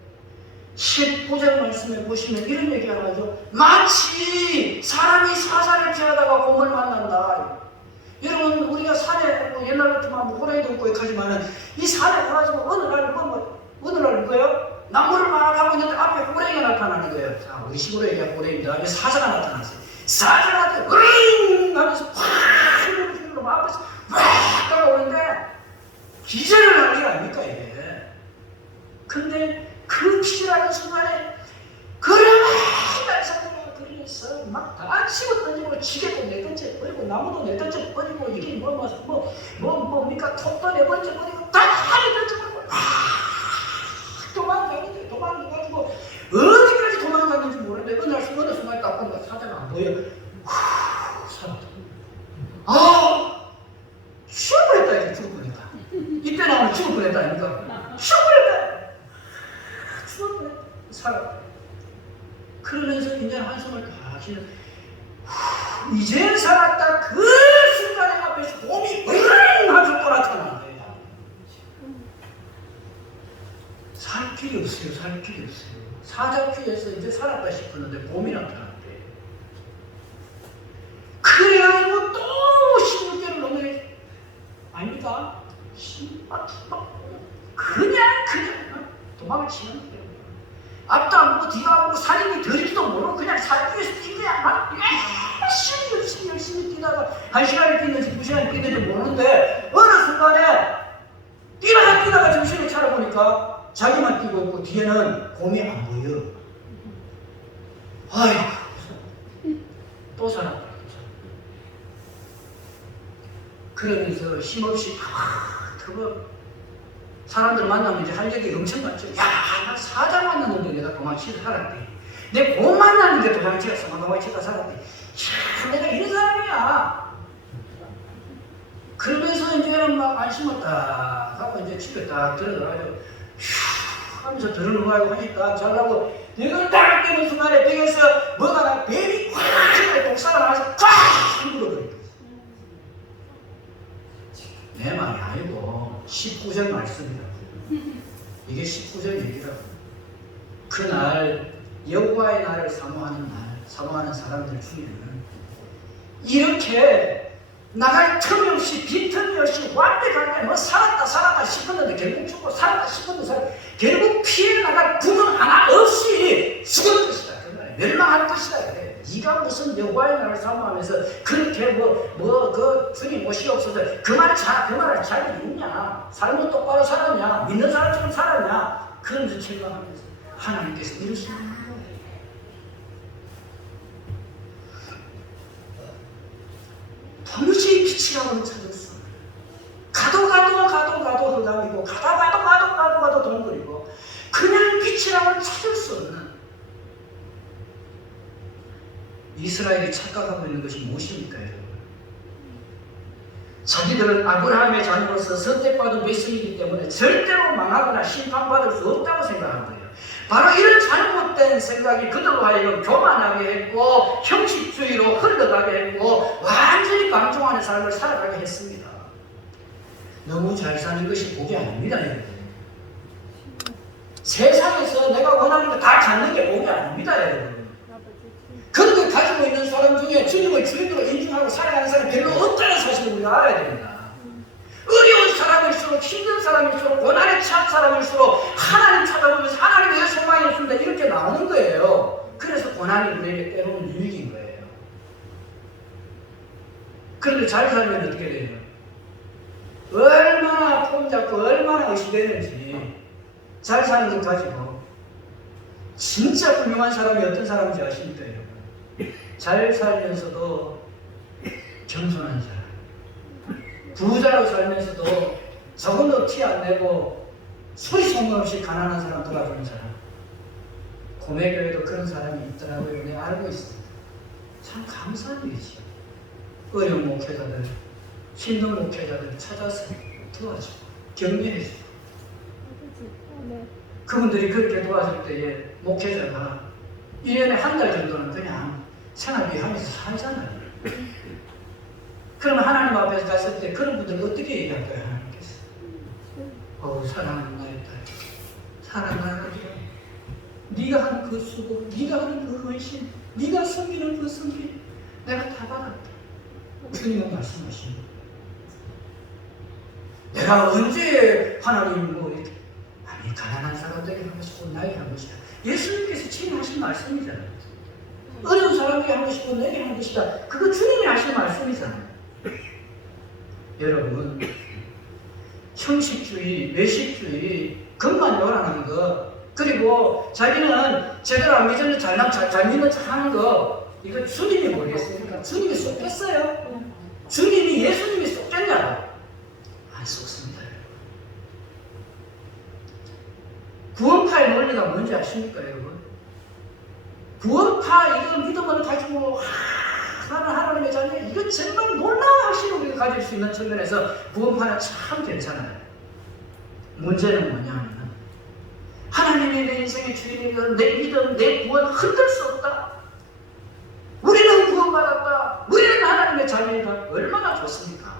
19절 말씀에 보시면 이런 얘기가 나오죠. 마치 사람이 사자를 피하다가 곰을 만난다. 여러분, 우리가 산에 옛날 같으면 호랑이도 있고 하지만은 이 산에 가가지고 어느 날 뭐예요? 나무를 막 하고 있는데 앞에 나타나는 거예요. 자, 우리 식으로 얘기하면 고래입니다. 사자가 나타났어요. 사자가 으잉 하면서 팍 막 앞에서 팍 따라오는데 기절을 하는 게 아닙니까 이게. 근데 그 기절하는 순간에 그러면서 막 다 집어 던지고 지게도 내던져 버리고 나무도 내던져 버리고 이게 뭡니까 톱도 내던져 버리고 다 내던져 버리고 도망가가지고 어디까지 도망갔는지 모르는데 어느 순간에 딱 보니까 사자가 안 보여. 살았다. 죽을 뻔했다. 이제 죽을 뻔했다. 이때 나오면 죽을 뻔했다 아닙니까? 죽을 뻔했다. 살았다. 그러면서 이제 한숨을 다 쉬는. 이제 살았다. 그 순간에 앞에서 곰이 으르릉 하면서 또 나타나는 거예요. 살 필요 없어요. 살 필요 없어요. 사자피에서 이제 살았다 싶었는데 곰이 나타났대. 그래가지고 또 16개를 넘게 아닙니까? 그냥 도망을 치는 거예요. 앞도 안 보고 뒤도 안 보고 살인이 들지도 모르고 그냥 살피에서 뛴 거야. 막 열심히 뛰다가 1시간을 뛰는지 2시간을 뛰는지 모르는데 어느 순간에 뛰다가 정신을 차려보니까 자기만 뛰고 있고 뒤에는 곰이 안 보여. 아이고, 또 살았다. 그러면서 힘없이 막 사람들 만나면 이제 할 얘기 엄청 많죠. 야, 나 사자 만났는데 내가 도망치다 살았대. 내 곰 만났는데 도망치다 살았대. 야, 내가 이런 사람이야. 그러면서 이제는 막 안심었다 하고 이제 집에 딱 들어가가지고 휴 하면서 들어누가고 하니까 잘나고 내가 딱 깨는 순간에 벽에서 뭐가 나 뱀이 콱 치고 독사가 나와서 콱 물어버린 거지. 내 말이 아니고 19절 말씀이라고. 이게 19절 얘기라고. 그날 여호와의 날을 사모하는 사람들 중에는 이렇게 나갈 틈이 없이 빈틈이 없이 완벽하게 살았다 싶었는데 결국 죽고 살았다 싶었는데 결국 피해 나갈 구멍 하나 없이 죽을 것이다. 멸망할 것이다. 네가 무슨 여호와의 날을 사모하면서 그렇게 그 주님 옷이 없어서 그 말을 잘 믿냐? 삶은 똑바로 살았냐? 믿는 사람처럼 살았냐? 그러면서 실망하면서 하나님께서 이루시는 거예요. 도무지 빛이라고는 찾았어. 가도 흑암이고 가도 동굴이고 그냥 빛이라고는 찾을 수 없는. 이스라엘이 착각하고 있는 것이 무엇입니까 여러분? 자기들은 아브라함의 자녀로서 선택받은 백성이기 때문에 절대로 망하거나 심판받을 수 없다고 생각한 거예요. 바로 이런 잘못된 생각이 그들로 하여금 교만하게 했고 형식주의로 흘러가게 했고 완전히 방종하는 삶을 살아가게 했습니다. 너무 잘 사는 것이 복이 아닙니다 여러분. 세상에서 내가 원하는 거 다 갖는 게 복이 아닙니다 여러분. 그런 걸 가지고 있는 사람 중에 주님을 주인으로 인정하고 살아가는 사람이 별로 없다는 사실을 우리가 알아야 됩니다. 어려운 사람일수록 힘든 사람일수록 고난에 처한 사람일수록 하나님 찾아보면서 하나님의 소망이 있습니다 이렇게 나오는 거예요. 그래서 고난이 우리에게 때로는 유익인 거예요. 그런데 잘 살면 어떻게 돼요? 얼마나 폼잡고 얼마나 의식되는지 잘 사는 것 가지고 진짜 훌륭한 사람이 어떤 사람인지 아십니까 여러분? 잘 살면서도 겸손한 사람, 부자로 살면서도 조금도 티 안 내고 소리 소문 없이 가난한 사람 도와주는 사람. 고매교회도 그런 사람이 있더라고요. 내가 알고 있습니다. 참 감사한 일이지요. 어려운 목회자들, 힘든 목회자들 찾아서 도와주고 격려해주고 그분들이 그렇게 도와줄 때에 목회자가 1년에 한 달 정도는 그냥 생활비 하면서 살잖아요. 그러면 하나님 앞에서 갔을 때 그런 분들 어떻게 얘기할까요? 하나님께서 사랑하는 나의 딸, 사랑하는 네가 하는 그 수고, 네가 하는 그 헌신, 네가 섬기는 그 섬김 내가 다 받았다. 주님은 말씀하십니다. 내가 언제 하나님 이렇게 아니 가난한 사람들에게 하고 싶고 나에게 한 것이다. 예수님께서 친하신 하신 말씀이잖아요. 어려운 사람에게 한 것이고 내게 한 것이다. 그거 주님이 하신 말씀이잖아요. 여러분, 형식주의, 외식주의, 것만 요란하는 거, 그리고 자기는 제대로 안 믿는 잘 믿는 척 하는 거, 이거 주님이 모르겠습니까? 주님이 쏟겠어요? 주님이 예수님이 쏟겠냐고? 안 쏟습니다. 구원파의 논리가 뭔지 아십니까, 여러분? 구원파 이거 믿음을 가지고 나는 하나님의 자녀, 이거 정말 놀라우신 우리가 가질 수 있는 측면에서 구원파는 참 괜찮아요. 문제는 뭐냐면 하나님이 내 인생의 주인이든 내 믿음, 내 구원 흔들 수 없다. 우리는 구원받았다. 우리는 하나님의 자녀이다. 얼마나 좋습니까?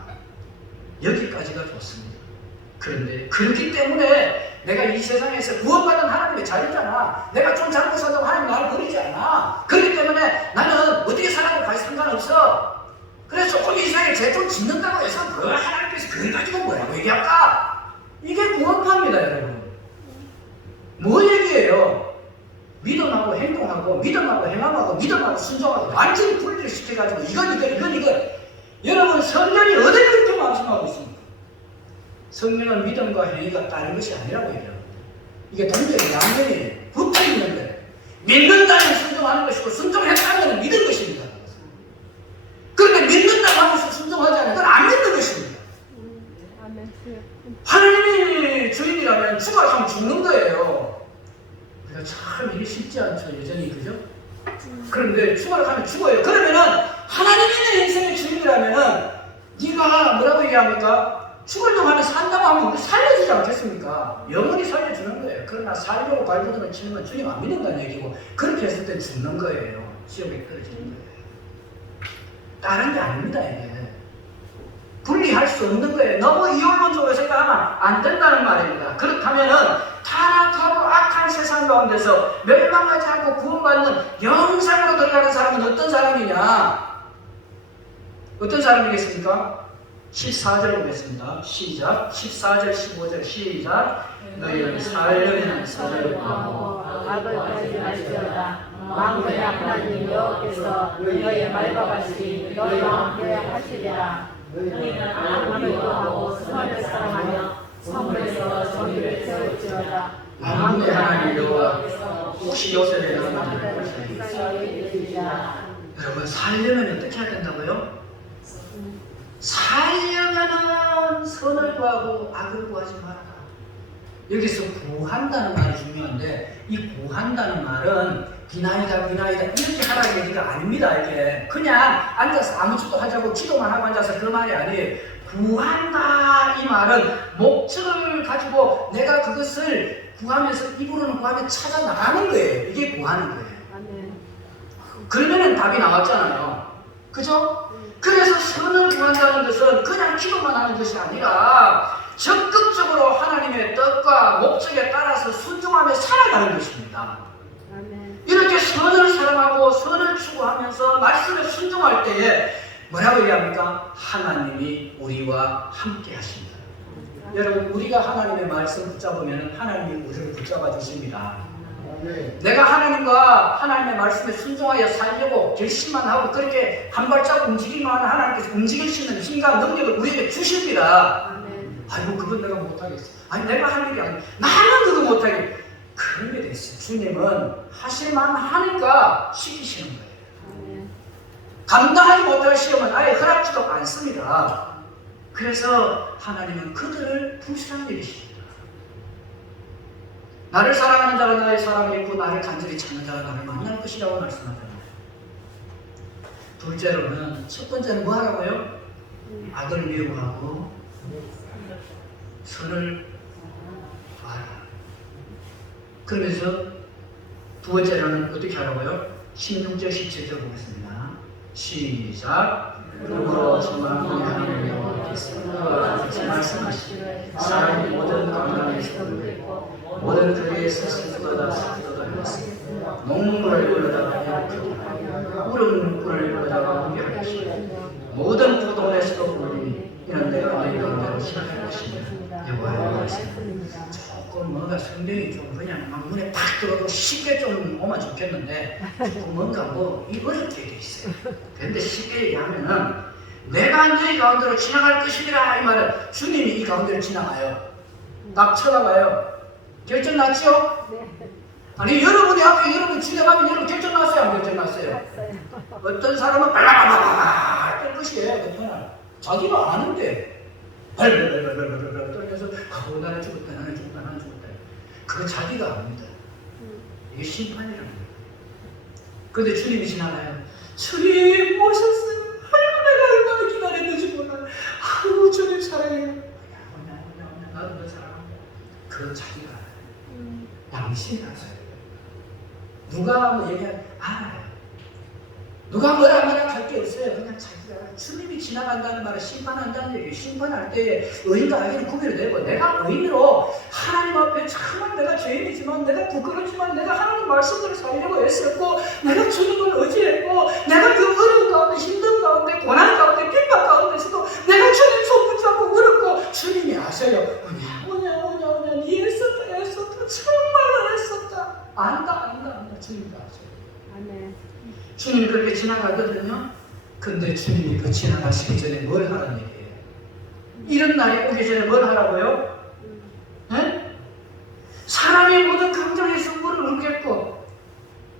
여기까지가 좋습니다. 그런데 그렇기 때문에 내가 이 세상에서 구원받은 하나님의 자녀잖아. 내가 좀 잘못 살다고 하나님 나를 버리지 않아. 그렇기 때문에 나는 어떻게 살아도 갈 상관없어. 그래서 조금 이 세상에 죄 좀 짓는다고 해서 그 하나님께서 그걸 가지고 뭐라고 얘기할까? 이게 구원파입니다, 여러분. 뭐 얘기해요? 믿음하고 행동하고 믿음하고 행함하고 믿음하고 순종하고 완전히 분리를 시켜가지고 이건 여러분, 성경이 어디 그렇게 말씀하고 있습니까? 성경은 믿음과 행위가 다른 것이 아니라고 얘기합니다. 이게 동전이 양면이에요. 붙어있는데 믿는다면 순종하는 것이고 순종했다면 믿은 것입니다. 그런데 믿는다고 하면서 순종하지 않으면 그건 안 믿는 것입니다. 하나님이 주인이라면 죽어가면 죽는 거예요. 우리가 참 이게 쉽지 않죠, 여전히. 그죠? 그런데 죽어가면 죽어요. 그러면은 하나님이 내 인생의 주인이라면은 네가 뭐라고 얘기합니까? 죽으려고 하면 산다고 하면 우리 살려주지 않겠습니까? 영원히 살려주는 거예요. 그러나 살려고 발버둥을 치는 건 주님 안 믿는다는 얘기고, 그렇게 했을 때 죽는 거예요. 지옥에 떨어지는 거예요. 다른 게 아닙니다, 이게. 분리할 수 없는 거예요. 너무 이원론적으로 생각하면 안 된다는 말입니다. 그렇다면은 타락하고 악한 세상 가운데서 멸망하지 않고 구원받는 영생으로 들어가는 사람은 어떤 사람이냐? 어떤 사람이겠습니까? 14절 보겠습니다. 시작. 14절, 15절 시작. 너희는 살려면 사절하고 악을까지 할지어다. 만군의 하나님 여호와께서 너희의 말과 같이 너희와 함께 하시리라. 너희는 악을 하고 선을 사랑하며 성물에서 정의를 세울지어다. 만군의 하나님 여호와께서 혹시 요셉의 영광을 여러분, 살려면 어떻게 해야 된다고요? 살려면은 선을 구하고 악을 구하지 말아라. 여기서 구한다는 말이 중요한데, 이 구한다는 말은 비나이다 이렇게 하라는 얘기가 아닙니다. 이게 그냥 앉아서 아무 짓도 하자고 기도만 하고 앉아서 그 말이 아니에요. 구한다 이 말은 목적을 가지고 내가 그것을 구하면서 입으로는 구하면 찾아 나가는 거예요. 이게 구하는 거예요. 그러면은 답이 나왔잖아요. 그죠? 그래서 선을 구한다는 것은 그냥 기도만 하는 것이 아니라 적극적으로 하나님의 뜻과 목적에 따라서 순종하며 살아가는 것입니다. 이렇게 선을 사랑하고 선을 추구하면서 말씀에 순종할 때에 뭐라고 얘기합니까? 하나님이 우리와 함께 하십니다. 여러분, 우리가 하나님의 말씀 붙잡으면 하나님이 우리를 붙잡아 주십니다. 내가 하나님과 하나님의 말씀에 순종하여 살려고 결심만 하고 그렇게 한 발짝 움직이기만 하면 하나님께서 움직일 수 있는 힘과 능력을 우리에게 주십니다. 아이고, 그건 내가 못하겠어. 아니, 내가 할 일이 아니야. 나는 그거 못하겠어. 그런 게 됐어요. 주님은 하실만 하니까 시키시는 거예요. 감당하지 못할 시험은 아예 허락지도 않습니다. 그래서 하나님은 그들을 불쌍히 여기십니다. 나를 사랑하는 자가 나의 사랑을 입고 나를 간절히 찾는 자가 나를 만날 것이라고 말씀하잖아요. 둘째로는, 첫 번째는 뭐 하라고요? 악을 미워하고 선을 구하라. 그러면서 두 번째로는 어떻게 하라고요? 16절 17절 보겠습니다. 시작. 그러므로 정말 우리 하나님 여호와께서 말씀하시기를 사람이 모든 강단에서 모든 거리에서 슬프다 슬프다 농물을 불러다가 행복하게 울음물을 불러다가 울게 하시고 모든 구동에서도 울리니 이는 내가 너희 가운데로 시작할 것이며 여호와의 말씀. 조금 뭔가 성경이 좀 그냥 막 눈에 팍 들어도 쉽게 좀 오면 좋겠는데 조금 뭔가 이 어렵게 돼 있어요. 그런데 쉽게 얘기하면은 내가 너희 가운데로 지나갈 것이라 이 말은 주님이 이 가운데로 지나가요. 딱 쳐다봐요. 결정 났죠? 아니 여러분의 앞에 여러분 지나가면 여러분 결정 났어요? 안 결정 났어요? 어떤 사람은 빨라빨라빨라 할 것이에요. 그냥 자기가 아는데 발발발발발발 떨면서 나는 죽었다 나는 죽었다 나는 죽었다. 그거 자기가 압니다. 이게 심판이라는 거예요. 그런데 주님이 지나가요. 주님 오셨어요. 아이고 내가 얼마나 기다렸는지 몰라. 아이고 주님 사랑해요. 오냐 나도 너 사랑한다. 그거 자기가 알아요. 양심이 나서요. 누가 뭐 얘기하면 알아요. 누가 뭐라 할 게 없어요. 그냥 자기가 알아요. 주님이 지나간다는 말은 심판한다는 얘기예요. 심판할 때 의인과 악인은 구별이 되고 내가 의인으로 하나님 앞에 정말 내가 죄인이지만 내가 부끄럽지만 내가 하나님 말씀대로 살려고 애썼고 내가 주님을 의지했고 내가 그 어려운 가운데 힘든 가운데 고난 가운데 핍박 가운데서도 내가 주님 손 붙잡고 울었고 주님이 아세요. 오냐 니 애썼다 정말로 애썼다. 안다 주님도 아세요. 아멘. 주님이 그렇게 지나가거든요. 근데 주님이 그 지나가시기 전에 뭘 하라는 얘기예요? 이런 날이 오기 전에 뭘 하라고요? 네? 사람이 모든 광장에서 물을 울겠고,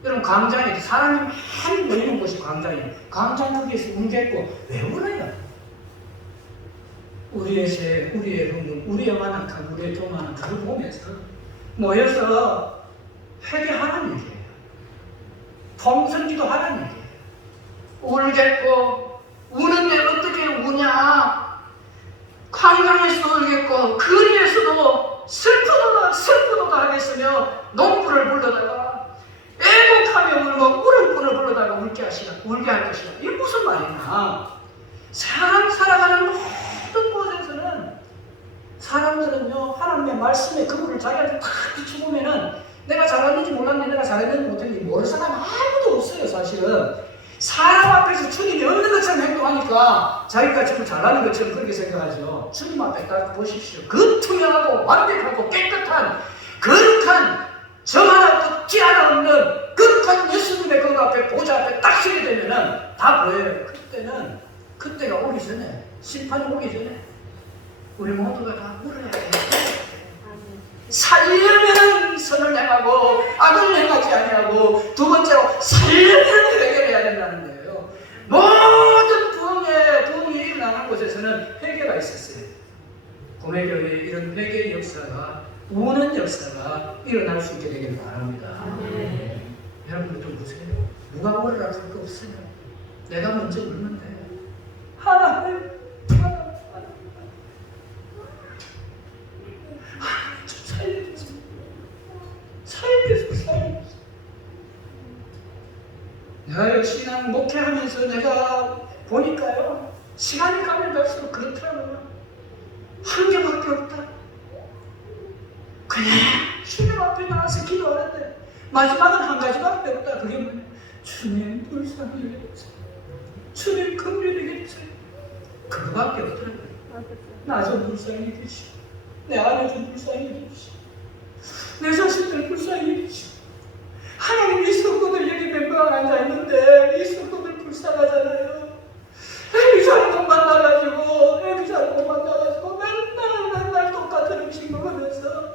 여러분 광장에 사람이 많이 모이는 곳이 광장이에요. 광장 거기에서 울겠고 왜 울어요? 우리의 죄, 우리의 흥분, 우리의 완악함, 우리의 교만함 그걸 보면서 모여서 회개하는 일이에요. 봉선기도 하는 얘기예요. 울겠고 우는데 어떻게 우냐? 광장에서 울겠고 거리에서도 슬프도다 하겠으며 농부를 불러다가 애곡하며 울고 울음꾼을 불러다가 울게 할 것이다. 이게 무슨 말이냐? 사람 살아가는 모든 곳에서는 사람들은요 하나님의 말씀에 그물을 자기한테 탁 비춰보면은 내가 잘했는지 몰랐는데 내가 잘했는지 못했는지 모르는 사람 아무도 없어요. 사실은 사람 앞에서 주님이 없는 것처럼 행동하니까 자기가 지금 잘나는 것처럼 그렇게 생각하죠. 주님 앞에 딱 보십시오. 그 투명하고 완벽하고 깨끗한 거룩한 점 하나도 티 하나 없는 거룩한 예수님의 그 앞에 보좌 앞에 딱 서게 되면은 다 보여요. 그때가 오기 전에 심판이 오기 전에 우리 모두가 다 울어야 돼요. 살려면 선을 행하고 악을 행하지 아니하고 두 번째로 살려면 회개해야 된다는 거예요. 모든 부흥이 일어나는 곳에서는 회개가 있었어요. 고매교회에 이런 회개의 역사가 우는 역사가 일어날 수 있게 되길 바랍니다. 여러분들 좀 보세요. 누가 울으라 할 거 없어요. 내가 먼저 울면 돼요. 하나님 살려주세요. 내가 신앙 목회하면서 내가 보니까요 시간이 가면 갈수록 그렇더라고요. 한 개밖에 없다. 그냥 주님 앞에 나와서 기도하는데 마지막은 한 가지밖에 없다. 그게 뭐냐? 주님 불쌍히 여겨주세요. 주님 긍휼히 여겨주세요. 그거밖에 없더라고요. 나 좀 불쌍히 여겨주시오. 내 아내 좀 불쌍히 여겨주시오. 내 자신들 불쌍히 여겨주시오. 하나님 이 성도들 여기 멤버가 앉아있는데 이 성도들 불쌍하잖아요. 애기살 못 만나가지고 맨날 똑같은 음식 먹으면서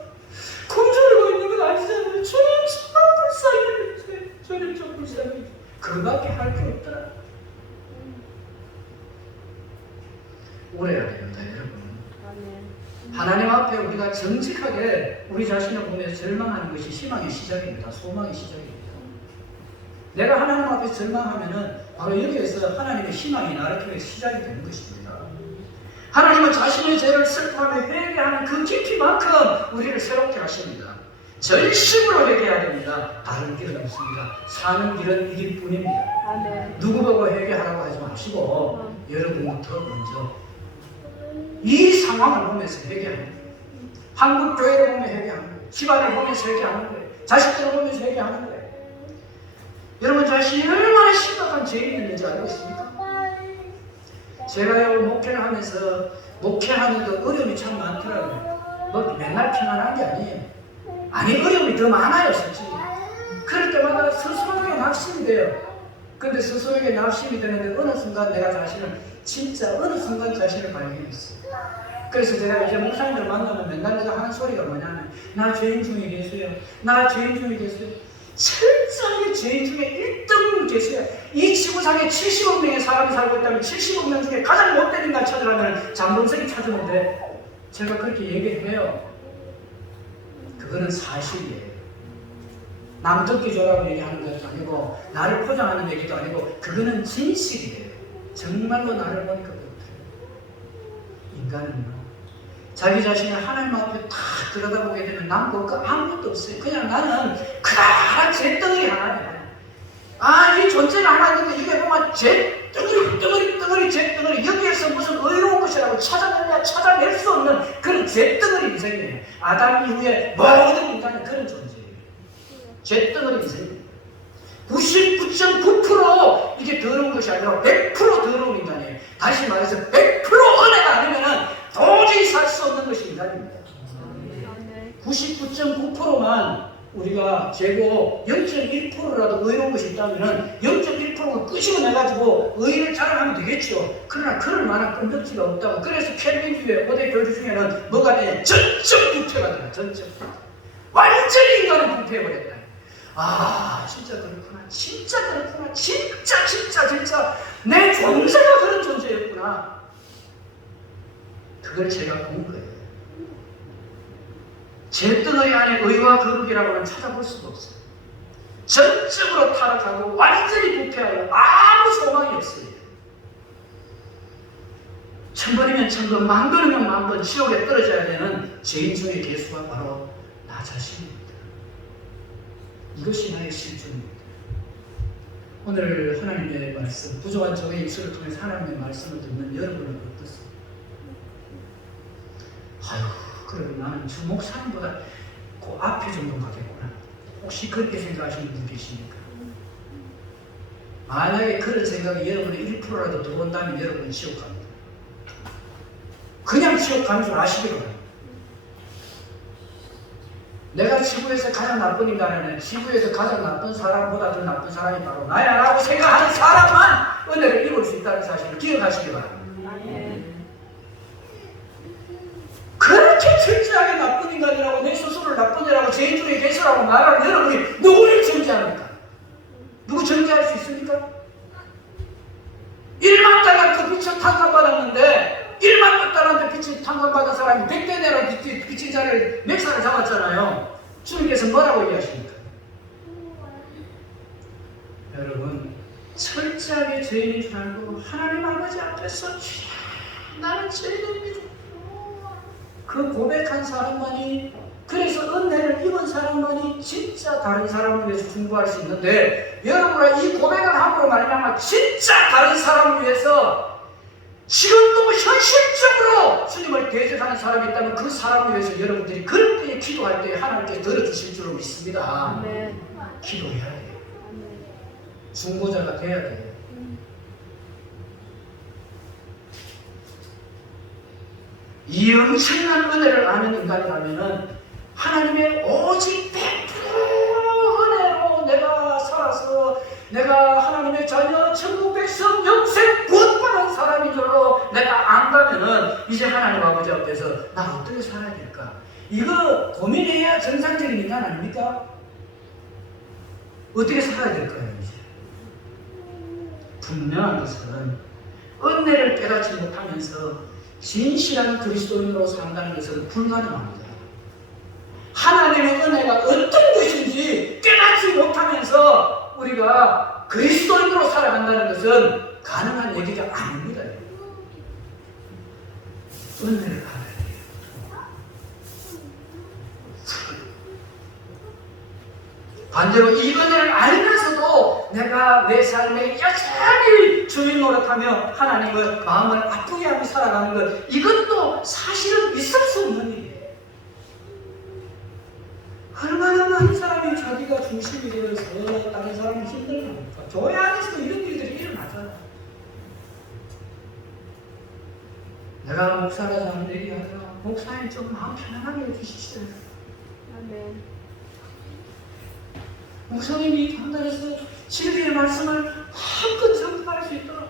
굶주리고 있는 건 아니잖아요. 주님 정말 불쌍히 해주세요. 주님 좀 불쌍히 해주세요. 그거밖에 할 게 없더라. 오래야 됩니다 여러분. 하나님 앞에 우리가 정직하게 우리 자신을 보면서 절망하는 것이 희망의 시작입니다. 소망의 시작입니다. 내가 하나님 앞에서 절망하면은 바로 여기에서 하나님의 희망이 나를 통해 시작이 되는 것입니다. 하나님은 자신의 죄를 슬퍼하며 회개하는 그 깊이만큼 우리를 새롭게 하십니다. 전심으로 회개해야 됩니다. 다른 길은 없습니다. 사는 길은 이 뿐입니다. 누구 보고 회개하라고 하지 마시고 여러분부터 먼저 이 상황을 보면서 회개하는 거예요. 한국 교회를 보면 회개하는 거예요. 집안을 보면서 회개하는 거예요. 자식들을 보면서 회개하는 거예요. 여러분 자신이 얼마나 심각한 죄인이었는지 알고 있습니까? 제가요 목회를 하면서 목회하는데 어려움이 참 많더라고요. 뭐 맨날 평안한 게 아니에요. 아니 어려움이 더 많아요 솔직히. 그럴 때마다 스스로에게 낙심이 돼요. 근데 스스로에게 낙심이 되는데 어느 순간 내가 자신을 진짜 어느 순간 자신을 발견했어요. 그래서 제가 이제 목사님들 만나면 맨날 내가 하는 소리가 뭐냐면 나 죄인 중에 계세요. 나 죄인 중에 계세요. 철저하게 죄인 중에 1등 계세요. 이 지구상에 70억 명의 사람이 살고 있다면 70억 명 중에 가장 못된 인간 찾으라면 장범석이 찾으는데 제가 그렇게 얘기를 해요. 그거는 사실이에요. 남 듣기 좋으라고 얘기하는 것도 아니고 나를 포장하는 얘기도 아니고 그거는 진실이에요. 정말로 나를 보니까 그렇대요. 인간은요. 자기 자신을 하나님 앞에 다 들여다보게 되면 난 볼 거 아무것도 없어요. 그냥 나는 그다란 잿덩어리 하나예요. 아, 이 존재가 하나 있는데 이게 보면 잿덩어리 잿덩어리 여기에서 무슨 의로운 것이라고 찾아낼 수 없는 그런 잿덩어리 인생이에요. 아담 이후에 모든 인간은 그런 존재예요. 잿덩어리 인생이에요. 99.9% 이게 더러운 것이 아니라 100% 더러운 인간이에요. 다시 말해서 100% 은혜가 아니면은 도저히 살 수 없는 것이 인간입니다. 99.9%만 우리가 재고 0.1%라도 의로운 것이 있다면 0.1%를 끄집어내가지고 의의를 자랑하면 되겠죠. 그러나 그럴 만한 끈덕지가 없다고. 그래서 켈빈주의 5대 교주 중에는 뭐가 돼? 전적 부패가 돼요. 전적 부패. 완전히 인간은 부패해버렸다. 아, 진짜 그렇구나. 진짜 그렇구나. 진짜 내 존재가 그런 존재였구나. 그걸 제가 본 거예요. 잿덩어리 안에 의와 거룩이라고는 찾아볼 수가 없어요. 전적으로 타락하고 완전히 부패하여 아무 소망이 없어요. 1000번이면 1000번, 10,000번이면 10,000번 지옥에 떨어져야 되는 죄인 중의 개수가 바로 나 자신입니다. 이것이 나의 실존입니다. 오늘 하나님의 말씀, 부족한 저의 입술을 통해서 하나님의 말씀을 듣는 여러분은 어떻습니까? 아유, 그러면 나는 저 목사님보다 그 앞에 정도 가겠구나. 혹시 그렇게 생각하시는 분 계십니까? 만약에 그런 생각이 여러분의 1%라도 들어온다면 여러분은 지옥 갑니다. 그냥 지옥 가는 줄 아시기 바랍니다. 내가 지구에서 가장 나쁜 인간은 지구에서 가장 나쁜 사람보다 더 나쁜 사람이 바로 나야 라고 생각하는 사람만 은혜를 입을 수 있다는 사실을 기억하시기 바랍니다. 그렇게 철저하게 나쁜 인간이라고 내 스스로를 나쁜 이라고 죄인 중에 계시라고 말하는 여러분이 누구를 정죄합니까? 누구 정죄할 수 있습니까? 1만 달란트 빚을 탕감받았는데 1만 달란트 빚을 탕감받은 사람이 100대 내로 빚진 자를 멱살을 잡았잖아요. 주님께서 뭐라고 얘기하십니까? 여러분, 철저하게 죄인인 줄 알고 하나님 아버지 앞에서 주야, 나는 죄인입니다. 그 고백한 사람만이, 그래서 은혜를 입은 사람만이 진짜 다른 사람을 위해서 중보할 수 있는데, 여러분은 이 고백을 함으로 말미암아 진짜 다른 사람을 위해서 지금도 현실적으로 주님을 대적하는 사람이 있다면 그 사람을 위해서 여러분들이 그럴 때에 기도할 때 하나님께 들어주실 줄로 믿습니다. 기도해야 돼요. 중보자가 돼야 돼요. 이 엄청난 은혜를 아는 인간이라면 하나님의 오직 100% 은혜로 내가 살아서 내가 하나님의 자녀 천국 백성 영생 구원받은 사람인 줄로 내가 안다면은 이제 하나님 아버지 앞에서 나 어떻게 살아야 될까? 이거 고민해야 정상적인 인간 아닙니까? 어떻게 살아야 될까요? 이제 분명한 것은 은혜를 깨닫지 못하면서 진실한 그리스도인으로 산다는 것은 불가능합니다. 하나님의 은혜가 어떤 것인지 깨닫지 못하면서 우리가 그리스도인으로 살아간다는 것은 가능한 얘기가 아닙니다. 은혜를 알아야 돼요. 반대로 이 은혜를 알면서도 내가 내 삶에 여전히 주님 노릇하며 하나님을 마음을 아프게 하고 살아가는 것, 이것도 사실은 있을 수 없는 일이에요. 얼마나 많은 사람이 자기가 중심이 되어서 다른 사람이 힘들어합니까? 교회 안에서도 이런 일들이 일어나잖아요. 내가 목사라서 하는 얘기하더라. 목사님 좀 마음 편안하게 해주시죠. 아멘. 목사님이 판단해서 진리의 말씀을 한껏 전파할 수 있도록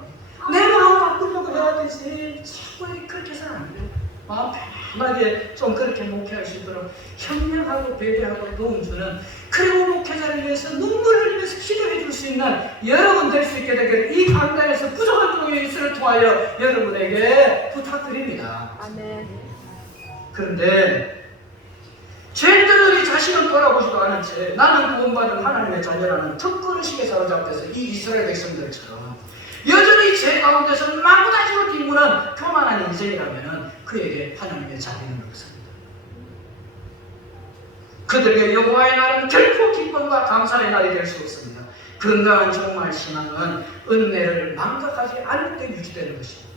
내 마음 바꾸려고 해야 되지. 자꾸 그렇게 해서는 안 돼. 마음 편하게 좀 그렇게 목회할 수 있도록 협력하고 배려하고 도움 주는, 그리고 목회자를 위해서 눈물을 흘리면서 기도해 줄 수 있는 여러분 될 수 있게 되기를 이 강단에서 부족한 종의 일수를 통하여 여러분에게 부탁드립니다. 아멘. 그런데 죄인들이 자신은 돌아보지도 않은 채 나는 구원받은 하나님의 자녀라는 턱걸음식에 사로잡혀서 이 이스라엘 백성들처럼 여전히 죄 가운데서 마구다지로 뒹구는 교만한 인생이라면 그에게 하나님의 자비는 없습니다. 그들에게 여호와의 날은 결코 기쁨과 감사의 날이 될 수 없습니다. 건강한 정말 신앙은 은혜를 망각하지 않을 때 유지되는 것입니다.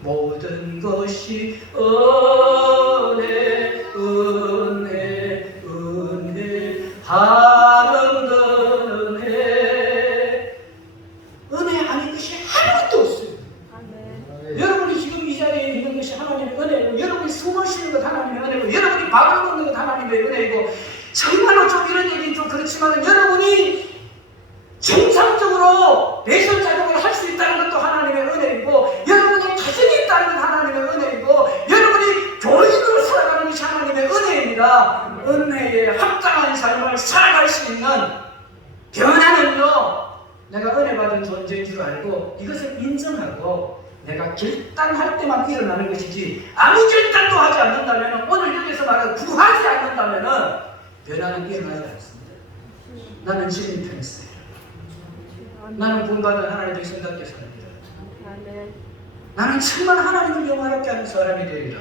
모든 것이 은혜 은혜 은혜 하늘은 은혜 아닌 것이 하나도 없어요. 아멘. 여러분이 지금 이 자리에 있는 것이 하나님의 은혜고, 여러분이 숨을 쉬는 것 하나님의 은혜고, 여러분이 밥을 먹는 것 하나님의 은혜이고, 정말로 좀 이런 얘기는 좀 그렇지만 여러분이 정상적으로 내실 작업을 할 수 있다는 것도 하나님의 은혜이고, 여러분이 가정이 있다는 건 하나님의 은혜이고, 여러분이 교인으로 살아가는 것이 하나님의 은혜입니다. 은혜에 합당한 삶을 살아갈 수 있는 변화는요, 내가 은혜 받은 존재인 줄 알고 이것을 인정하고 내가 결단할 때만 일어나는 것이지, 아무 결단도 하지 않는다면, 오늘 여기서 말하는 구하지 않는다면 변화는 일어나지 않습니다. 나는 주님 편했어요. 나는 구원받은 하나님의 백성답게 삽니다. 아멘. 나는 정말 하나님을 영화롭게 하는 사람이 되리라.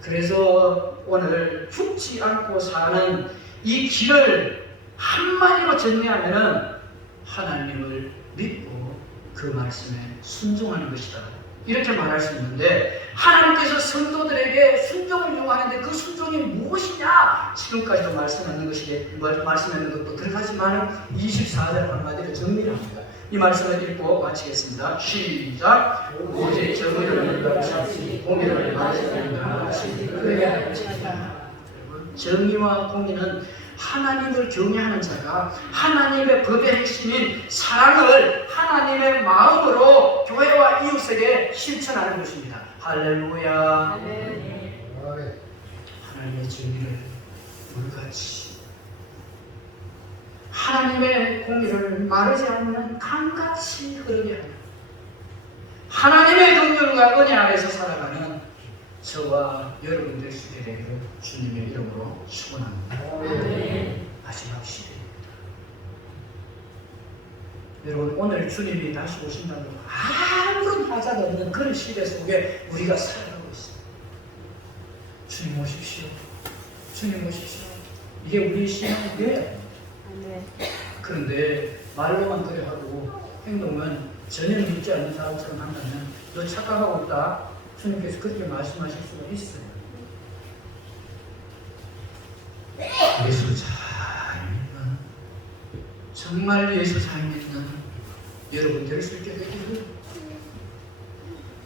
그래서 오늘 죽지 않고 사는 이 길을 한마디로 정리하면 하나님을 믿고 그 말씀에 순종하는 것이다, 이렇게 말할 수 있는데, 하나님께서 성도들에게 순종을 요구하는데 그 순종이 무엇이냐, 지금까지도 말씀하는 것도 들어가지만 24절 한마디로 정리를 합니다. 이 말씀을 읽고 마치겠습니다. 시작. 오직 정의를 말하시니 공의를 말하시니 그에게 정의와 공의는 하나님을 경외하는 자가 하나님의 법의 핵심인 사랑을 하나님의 마음으로 교회와 이웃에게 실천하는 것입니다. 할렐루야. 하나님의 정의를 물같이, 하나님의 공의를 마르지 않는 강같이 흐르게 하는, 하나님의 긍휼과 은혜 아래서 살아가는 저와 여러분 될 수 있게 되기를 주님의 이름으로 축원합니다. 마지막 시대입니다. 여러분, 오늘 주님이 다시 오신다는 아무런 하자도 없는 그런 시대 속에 우리가 살아가고 있습니다. 주님 오십시오. 주님 오십시오. 이게 우리 신앙인데, 그런데 말로만 그래 하고 행동은 전혀 믿지 않는 사람처럼 한다면 너 착각하고 있다, 주님께서 그렇게 말씀하실 수가 있어요. 예수 잘 믿는, 정말 예수 잘 믿는 여러분 될 수 있게 되기를,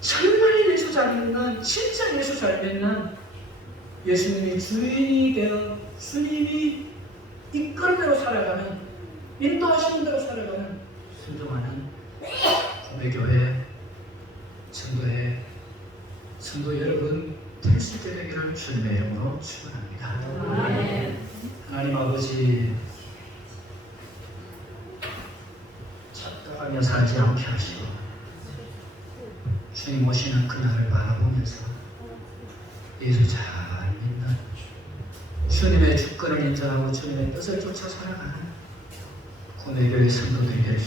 정말 예수 잘 믿는, 진짜 예수 잘 믿는, 예수님이 주인이 되어 주님이 이끌은 대로 살아가는, 인도하시는 대로 살아가는 순종하는 구매교회 성도회 성도 여러분 될 수 있게 되기를 주님의 이름으로 축원합니다. 하나님 아버지, 착각하며 살지 않게 하시고 주님 오시는 그날을 바라보면서 예수 잘 믿는, 주님의 주권을 인정하고 주님의 뜻을 쫓아 살아가는 구매교회 성도들이 될 수